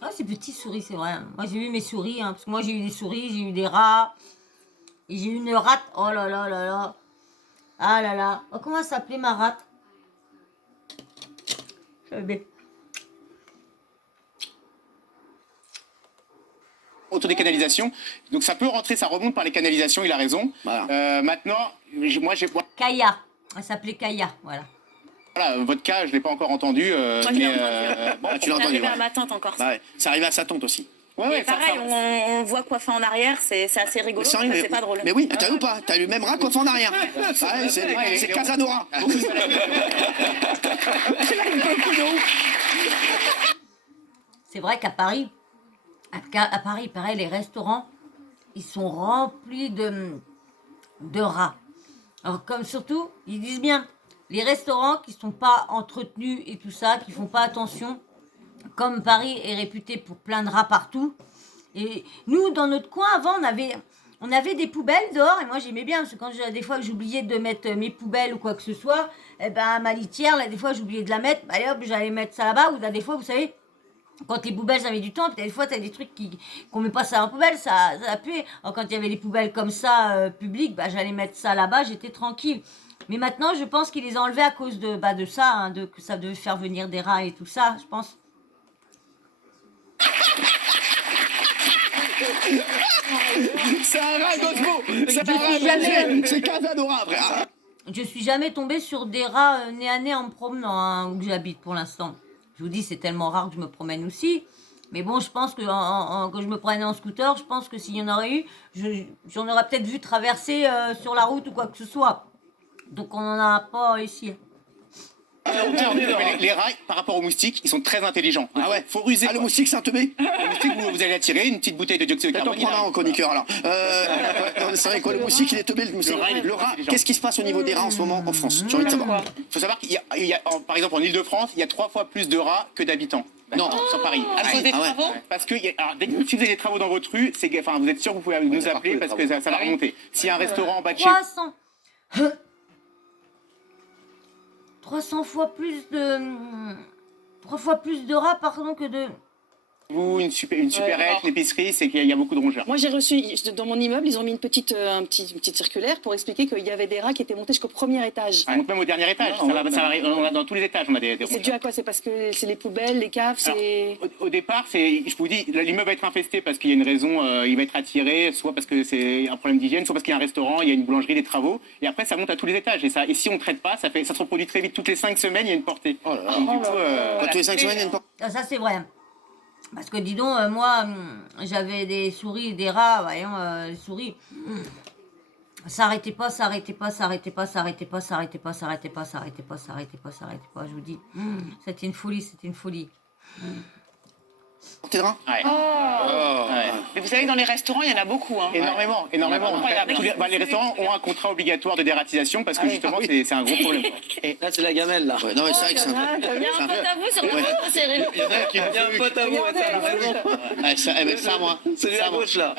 Ah, c'est petit souris, c'est vrai. Moi, j'ai eu mes souris, hein, parce que moi, j'ai eu des souris, j'ai eu des rats. Et j'ai eu une rate. Oh là là là là. Ah là là. Oh, comment elle s'appelait ma rate? Auto des canalisations. Donc ça peut rentrer, ça remonte par les canalisations, il a raison. Voilà. Maintenant, moi j'ai... Kaya. Elle s'appelait Kaya, voilà. Voilà, votre cas, je ne l'ai pas encore entendu. Moi, je l'ai entendu. Ah, tu l'as C'est entendu, arrivé à ouais. ma tante encore. Bah ouais. C'est arrivé à sa tante aussi. Ouais, ouais, Pareil, on le voit coiffé en arrière, c'est assez rigolo, ça, mais c'est pas drôle. Mais oui, t'as vu ou pas? T'as le même rat coiffé en arrière. Ouais, c'est Casanova. C'est vrai qu'à Paris, à Paris, pareil, les restaurants, ils sont remplis de rats. Alors, comme surtout, ils disent bien, les restaurants qui sont pas entretenus et tout ça, qui font pas attention, comme Paris est réputé pour plein de rats partout. Et nous, dans notre coin, avant, on avait des poubelles dehors, et moi j'aimais bien, parce que quand des fois j'oubliais de mettre mes poubelles ou quoi que ce soit, eh ben, ma litière, là, des fois j'oubliais de la mettre, allez hop, j'allais mettre ça là-bas, ou là, des fois, vous savez, quand les poubelles ça met du temps, puis des fois t'as des trucs qu'on met pas ça en poubelle, ça pue. Alors quand il y avait les poubelles comme ça publiques, bah j'allais mettre ça là-bas, j'étais tranquille. Mais maintenant je pense qu'ils les ont enlevés à cause de ça, hein, que ça devait faire venir des rats et tout ça, je pense. C'est un rat, Cosmo. C'est un suis rat, jamais- c'est Casanova, frère. Je suis jamais tombée sur des rats nez à nez en me promenant, hein, où j'habite pour l'instant. Je vous dis, c'est tellement rare que je me promène aussi. Mais bon, je pense que quand je me prenais en scooter, je pense que s'il y en aurait eu, j'en aurais peut-être vu traverser sur la route ou quoi que ce soit. Donc on n'en a pas ici. Les rats, par rapport aux moustiques, ils sont très intelligents. Ah ouais. Faut ruser. Ah, le quoi. moustique Saint-Teubé. Le moustique, vous allez attirer une petite bouteille de dioxyde de Peut-être en carbone. prendre un en chroniqueur alors. C'est vrai quoi, le moustique il est teubé, le moustique. Le rat, qu'est-ce qui se passe au niveau des rats en ce moment en France? J'ai envie de savoir. Il faut savoir par exemple, en Ile-de-France, il y a 3 fois plus de rats que d'habitants. Non. Sur Paris. À cause des Ah ouais. travaux. Parce que si vous avez des travaux dans votre rue, vous êtes sûr que vous pouvez nous appeler parce que ça va remonter. S'il y a un restaurant en bas de chez 300 fois plus de... 3 fois plus de rats, pardon, que de... vous, une supérette, une épicerie, c'est qu'il y a beaucoup de rongeurs. Moi, j'ai reçu, dans mon immeuble, ils ont mis une petite circulaire pour expliquer qu'il y avait des rats qui étaient montés jusqu'au premier étage. Ça monte même au dernier étage. Ça va arriver. On a dans tous les étages, on a des C'est rongeurs. dû à quoi? C'est parce que c'est les poubelles, les caves, c'est... Au départ, je vous dis, l'immeuble va être infesté parce qu'il y a une raison, il va être attiré, soit parce que c'est un problème d'hygiène, soit parce qu'il y a un restaurant, il y a une boulangerie, des travaux, et après ça monte à tous les étages. Et si on ne traite pas, ça se reproduit très vite. Toutes les 5 semaines, il y a une portée. Oh là là. Donc, du coup, Quand tous les 5 semaines, il y a une porte. Ah, ça c'est vrai. Parce que dis donc, moi, j'avais des souris, des rats, voyons, les souris. Ça arrêtait pas, ça arrêtait pas, ça arrêtait pas, ça arrêtait pas, ça arrêtait pas, ça arrêtait pas, ça arrêtait pas, ça arrêtait pas, ça arrêtait pas. Je vous dis, c'était une folie, c'était une folie. Portée de rats. ouais. Ouais. Mais vous savez, dans les restaurants, il y en a beaucoup. Hein. Énormément. Incroyable. Les restaurants ont un contrat obligatoire de dératisation parce que justement, c'est un gros problème. Là, c'est la gamelle, là. Ouais, non, mais c'est vrai que c'est un Il y a un pote à vous sur le photo, Cyril. Il y a un pote à vous, t'as raison. Ouais, ça, moi. Celui Ça, à moi. gauche, là.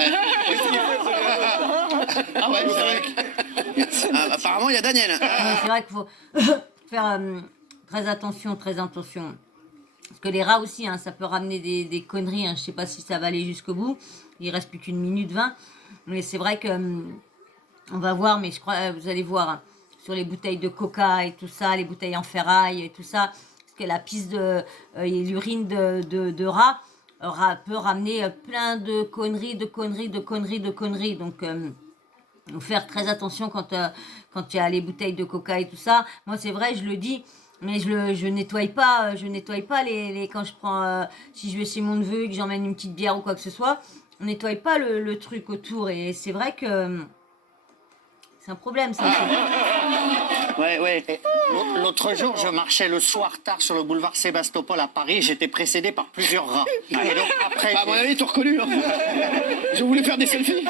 Ah ouais, c'est vrai. Apparemment, il y a Daniel. C'est vrai qu'il faut faire très attention, très attention. Parce que les rats aussi, hein, ça peut ramener des conneries. Hein. Je sais pas si ça va aller jusqu'au bout. Il reste plus qu'une minute 20. Mais c'est vrai que on va voir, mais je crois, vous allez voir, hein, sur les bouteilles de coca et tout ça, les bouteilles en ferraille et tout ça, parce que la pisse et l'urine de rat peut ramener plein de conneries. Donc, faut faire très attention quand il y a les bouteilles de coca et tout ça. Moi, c'est vrai, je le dis, mais je nettoie pas les quand je prends, si je vais chez mon neveu et que j'emmène une petite bière ou quoi que ce soit, on nettoie pas le truc autour. Et c'est vrai que c'est un problème, ça aussi. Ouais. L'autre jour, je marchais le soir tard sur le boulevard Sébastopol à Paris. J'étais précédé par plusieurs rats. Et donc après, À mon avis, t'as reconnu. Hein. Je voulais faire des selfies.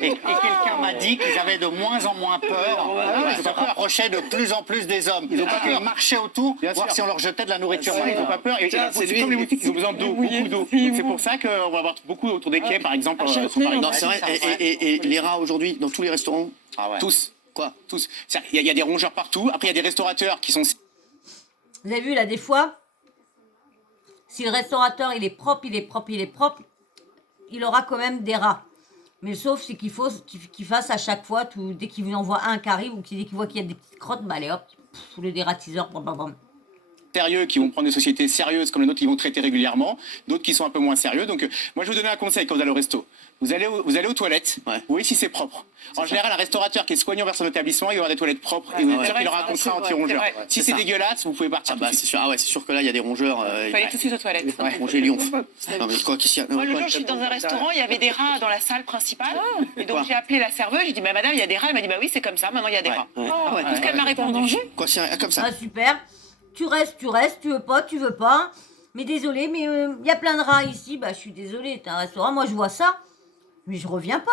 et quelqu'un m'a dit qu'ils avaient de moins en moins peur. Ils se rapprochaient de plus en plus des hommes. Ils marchaient autour, voir si on leur jetait de la nourriture. Ils n'ont pas peur. Et Tiens, c'est c'est lui. comme les boutiques, ils ont besoin d'eau, beaucoup d'eau. Donc, c'est pour ça qu'on va avoir beaucoup autour des quais, par exemple, sur Paris. Non, c'est vrai. Et les rats aujourd'hui, dans tous les restaurants. Ah ouais. Tous. Quoi? Tous. Il y a des rongeurs partout. Après, il y a des restaurateurs qui sont... Vous avez vu là, des fois, si le restaurateur il est propre, il aura quand même des rats. Mais sauf c'est qu'il faut qu'il fasse à chaque fois, dès qu'il vous envoie un qui arrive ou dès qu'il voit qu'il y a des petites crottes, bah allez hop, le dératiseur, bam, bam, bam. sérieux qui vont prendre des sociétés sérieuses comme les nôtres qui vont traiter régulièrement, d'autres qui sont un peu moins sérieux. Donc moi je vous donne un conseil quand vous allez au resto. Vous allez aux toilettes, Ouais. vous voyez si c'est propre. En général, un restaurateur qui est soignant vers son établissement, il va avoir des toilettes propres et vous êtes sûr qu'il aura un contrat anti-rongeur. c'est Si c'est dégueulasse, vous pouvez partir. Ah bah c'est sûr, ah ouais, c'est sûr que là il y a des rongeurs. Il faut aller tout de suite aux toilettes. Ronger Lyonf. Non mais quoi, qu'est-ce qu'il y a? Moi, le jour, je suis dans un restaurant, il y avait des rats dans la salle principale. Et donc, Quoi j'ai appelé la serveuse, j'ai dit, bah, madame, il y a des rats. Elle m'a dit, bah oui, c'est comme ça, maintenant, il y a des rats. Ah ouais. Tout ce qu'elle m'a répondu. Quoi, c'est comme ça? Ah, super. Tu restes, tu veux pas, tu veux pas. Mais désolé, mais il y a plein de rats ici. Bah, je suis désolée, t'es un restaurant, moi je vois ça. Mais je reviens pas.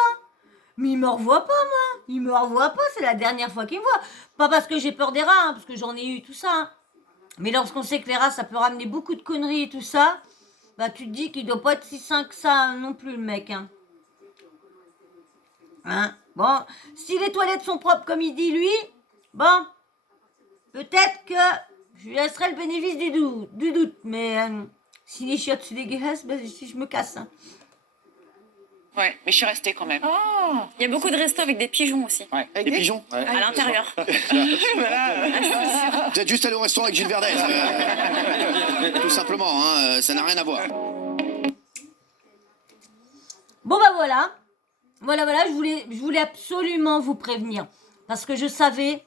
Mais il me revoit pas, moi. Il me revoit pas, c'est la dernière fois qu'il me voit. Pas parce que j'ai peur des rats, hein, parce que j'en ai eu tout ça. Hein. Mais lorsqu'on sait que les rats, ça peut ramener beaucoup de conneries et tout ça, bah tu te dis qu'il doit pas être si sain que ça non plus, le mec. Hein. Bon, si les toilettes sont propres comme il dit lui, bon, peut-être que je lui laisserai le bénéfice du doute. Mais si les chiottes sont dégueulasses, bah, si je me casse. Hein. Ouais, mais je suis restée quand même. Il y a beaucoup de restos avec des pigeons aussi. Avec des pigeons? À l'intérieur. Vous êtes juste allé au restaurant avec Gilles Verdez. Tout simplement, hein, ça n'a rien à voir. Bon bah voilà. Voilà, je voulais absolument vous prévenir. Parce que je savais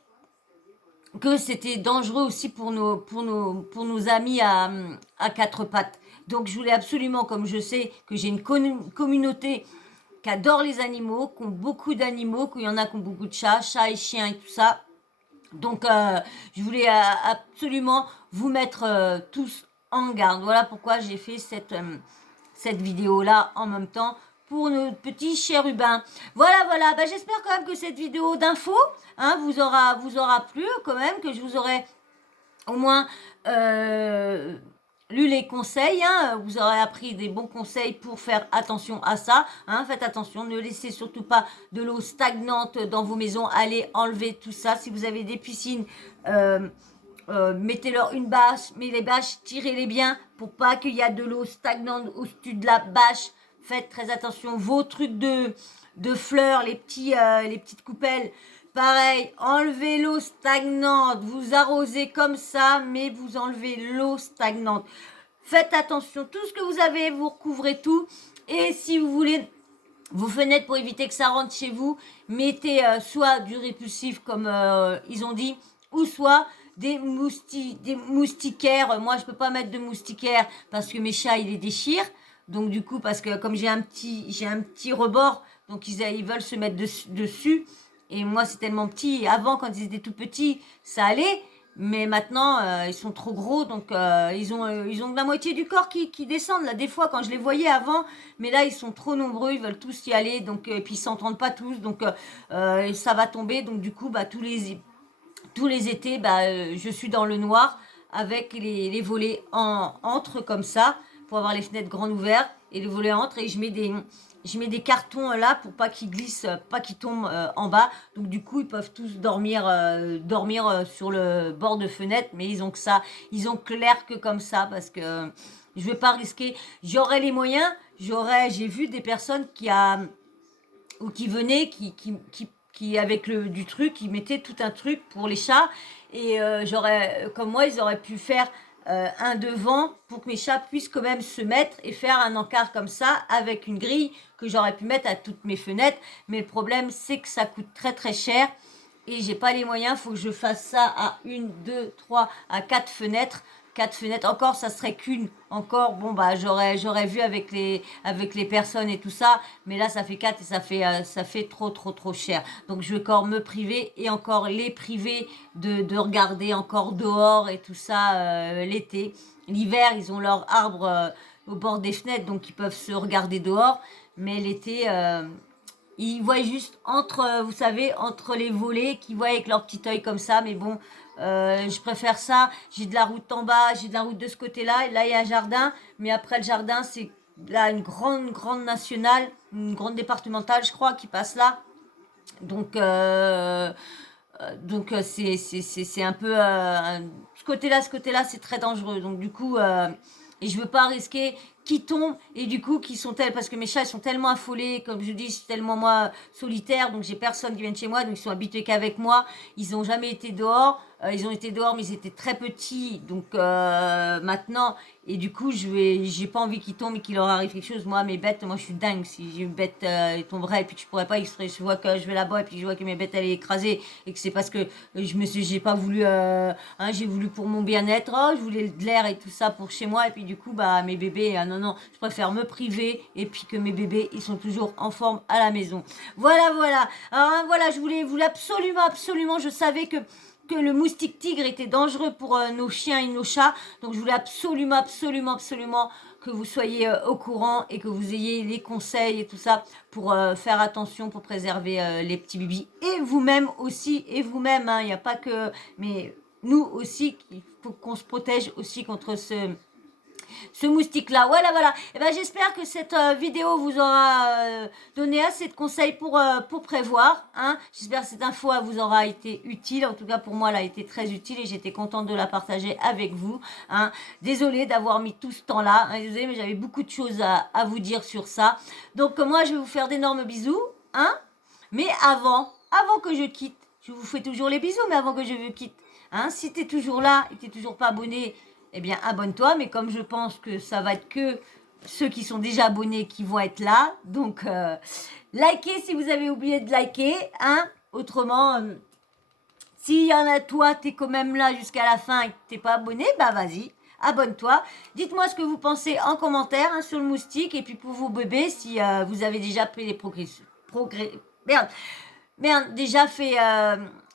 que c'était dangereux aussi pour nos amis à quatre pattes. Donc je voulais absolument, comme je sais que j'ai une communauté qui adore les animaux, qui ont beaucoup d'animaux, qu'il y en a qui ont beaucoup de chats et chiens et tout ça. Donc je voulais absolument vous mettre tous en garde. Voilà pourquoi j'ai fait cette vidéo-là en même temps pour nos petits chérubins. Voilà. Bah, j'espère quand même que cette vidéo d'info vous aura plu quand même, que je vous aurai au moins lu les conseils, vous aurez appris des bons conseils pour faire attention à ça. Faites attention, ne laissez surtout pas de l'eau stagnante dans vos maisons. Allez enlever tout ça. Si vous avez des piscines, mettez-leur une bâche, mais les bâches, tirez-les bien pour pas qu'il y ait de l'eau stagnante au-dessus de la bâche. Faites très attention. Vos trucs de fleurs, les petites coupelles, pareil, enlevez l'eau stagnante. Vous arrosez comme ça, mais vous enlevez l'eau stagnante. Faites attention. Tout ce que vous avez, vous recouvrez tout. Et si vous voulez vos fenêtres pour éviter que ça rentre chez vous, mettez soit du répulsif comme ils ont dit, ou soit des moustiquaires. Moi, je peux pas mettre de moustiquaires parce que mes chats, ils les déchirent. Donc du coup, parce que comme j'ai un petit rebord, donc ils veulent se mettre dessus. Et moi, c'est tellement petit. Avant, quand ils étaient tout petits, ça allait. Mais maintenant, ils sont trop gros. Donc, ils ont la moitié du corps qui descendent. Là, des fois, quand je les voyais avant. Mais là, ils sont trop nombreux. Ils veulent tous y aller. Donc, et puis, ils s'entendent pas tous. Donc, ça va tomber. Donc, du coup, bah, tous les étés, bah, je suis dans le noir. Avec les volets entre comme ça. Pour avoir les fenêtres grandes ouvertes. Et les volets entre. Et je mets des cartons là pour pas qu'ils glissent, pas qu'ils tombent en bas. Donc du coup, ils peuvent tous dormir sur le bord de fenêtre. Mais ils ont que ça. Ils ont clair que comme ça parce que je vais pas risquer. J'aurais les moyens. J'ai vu des personnes qui venaient, qui avec du truc, qui mettaient tout un truc pour les chats. Et comme moi, ils auraient pu faire un devant pour que mes chats puissent quand même se mettre et faire un encart comme ça avec une grille que j'aurais pu mettre à toutes mes fenêtres. Mais le problème, c'est que ça coûte très très cher et j'ai pas les moyens. Faut que je fasse ça à 1, 2, 3, à 4 fenêtres. 4 fenêtres, encore ça serait qu'une, encore bon bah j'aurais vu avec les personnes et tout ça, mais là ça fait 4 et ça fait trop cher. Donc je vais encore me priver et encore les priver de regarder encore dehors et tout ça l'été. L'hiver, ils ont leurs arbres au bord des fenêtres, donc ils peuvent se regarder dehors, mais l'été ils voient juste vous savez, entre les volets, qu'ils voient avec leur petit œil comme ça, mais bon, je préfère ça. J'ai de la route en bas, j'ai de la route de ce côté-là, et là il y a un jardin, mais après le jardin, c'est là une grande nationale, une grande départementale, je crois, qui passe là. Donc c'est un peu ce côté-là, c'est très dangereux. Donc du coup, et je veux pas risquer qui tombent et du coup qui sont tels parce que mes chats ils sont tellement affolés, comme je dis, je suis tellement moi solitaire, donc j'ai personne qui vient chez moi, donc ils sont habitués qu'avec moi, ils n'ont jamais été dehors, ils ont été dehors mais ils étaient très petits, donc maintenant, et du coup j'ai pas envie qu'ils tombent et qu'il leur arrive quelque chose. Moi mes bêtes, moi je suis dingue, si j'ai une bête tomberait et puis que je pourrais pas, je vois que je vais là-bas et puis je vois que mes bêtes elle est écrasée et que c'est parce que j'ai pas voulu j'ai voulu pour mon bien-être, je voulais de l'air et tout ça pour chez moi et puis du coup bah mes bébés non, je préfère me priver et puis que mes bébés ils sont toujours en forme à la maison. Voilà. Alors voilà, je voulais absolument, je savais que le moustique tigre était dangereux pour nos chiens et nos chats, donc je voulais absolument que vous soyez au courant et que vous ayez les conseils et tout ça pour faire attention, pour préserver les petits bibis et vous-même aussi, il n'y a pas que, mais nous aussi, il faut qu'on se protège aussi contre ce moustique-là. Voilà. Et ben j'espère que cette vidéo vous aura donné assez de conseils pour prévoir. J'espère que cette info vous aura été utile. En tout cas, pour moi, elle a été très utile et j'étais contente de la partager avec vous. Désolée d'avoir mis tout ce temps-là. Désolée, mais j'avais beaucoup de choses à vous dire sur ça. Donc, moi, je vais vous faire d'énormes bisous. Mais avant que je quitte, je vous fais toujours les bisous, mais avant que je quitte, si tu es toujours là et que tu n'es toujours pas abonné, eh bien, abonne-toi, mais comme je pense que ça va être que ceux qui sont déjà abonnés qui vont être là, donc likez si vous avez oublié de liker, autrement, s'il y en a toi, t'es quand même là jusqu'à la fin et que t'es pas abonné, bah vas-y, abonne-toi. Dites-moi ce que vous pensez en commentaire sur le moustique, et puis pour vos bébés, si vous avez déjà pris les déjà fait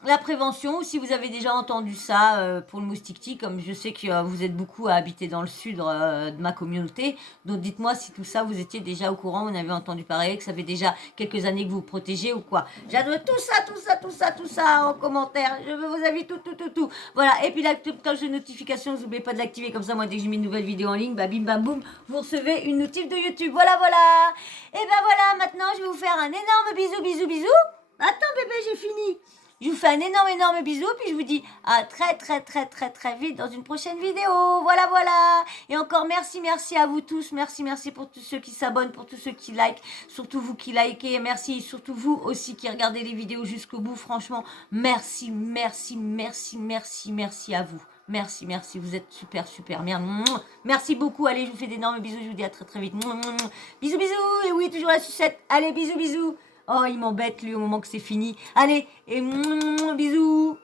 la prévention, ou si vous avez déjà entendu ça pour le moustique tigre, comme je sais que vous êtes beaucoup à habiter dans le sud de ma communauté, donc dites-moi si tout ça vous étiez déjà au courant, vous en avez entendu parler, que ça fait déjà quelques années que vous vous protégez ou quoi. J'adore tout ça en commentaire, je veux vos avis, tout. Voilà, et puis la cloche de notification, n'oubliez pas de l'activer, comme ça moi dès que j'ai mis une nouvelle vidéo en ligne, bah bim bam boum, vous recevez une notif de YouTube. Voilà. Et ben voilà, maintenant je vais vous faire un énorme bisou. Attends bébé, j'ai fini. Je vous fais un énorme bisou, puis je vous dis à très vite dans une prochaine vidéo. Voilà. Et encore merci à vous tous. Merci pour tous ceux qui s'abonnent, pour tous ceux qui likent, surtout vous qui likez. Merci, surtout vous aussi qui regardez les vidéos jusqu'au bout. Franchement, merci à vous. Merci, vous êtes super, merde. Merci beaucoup, allez, je vous fais d'énormes bisous, je vous dis à très vite. Bisous, et oui, toujours la sucette. Allez, bisous. Oh, il m'embête, lui, au moment que c'est fini. Allez, et bisous.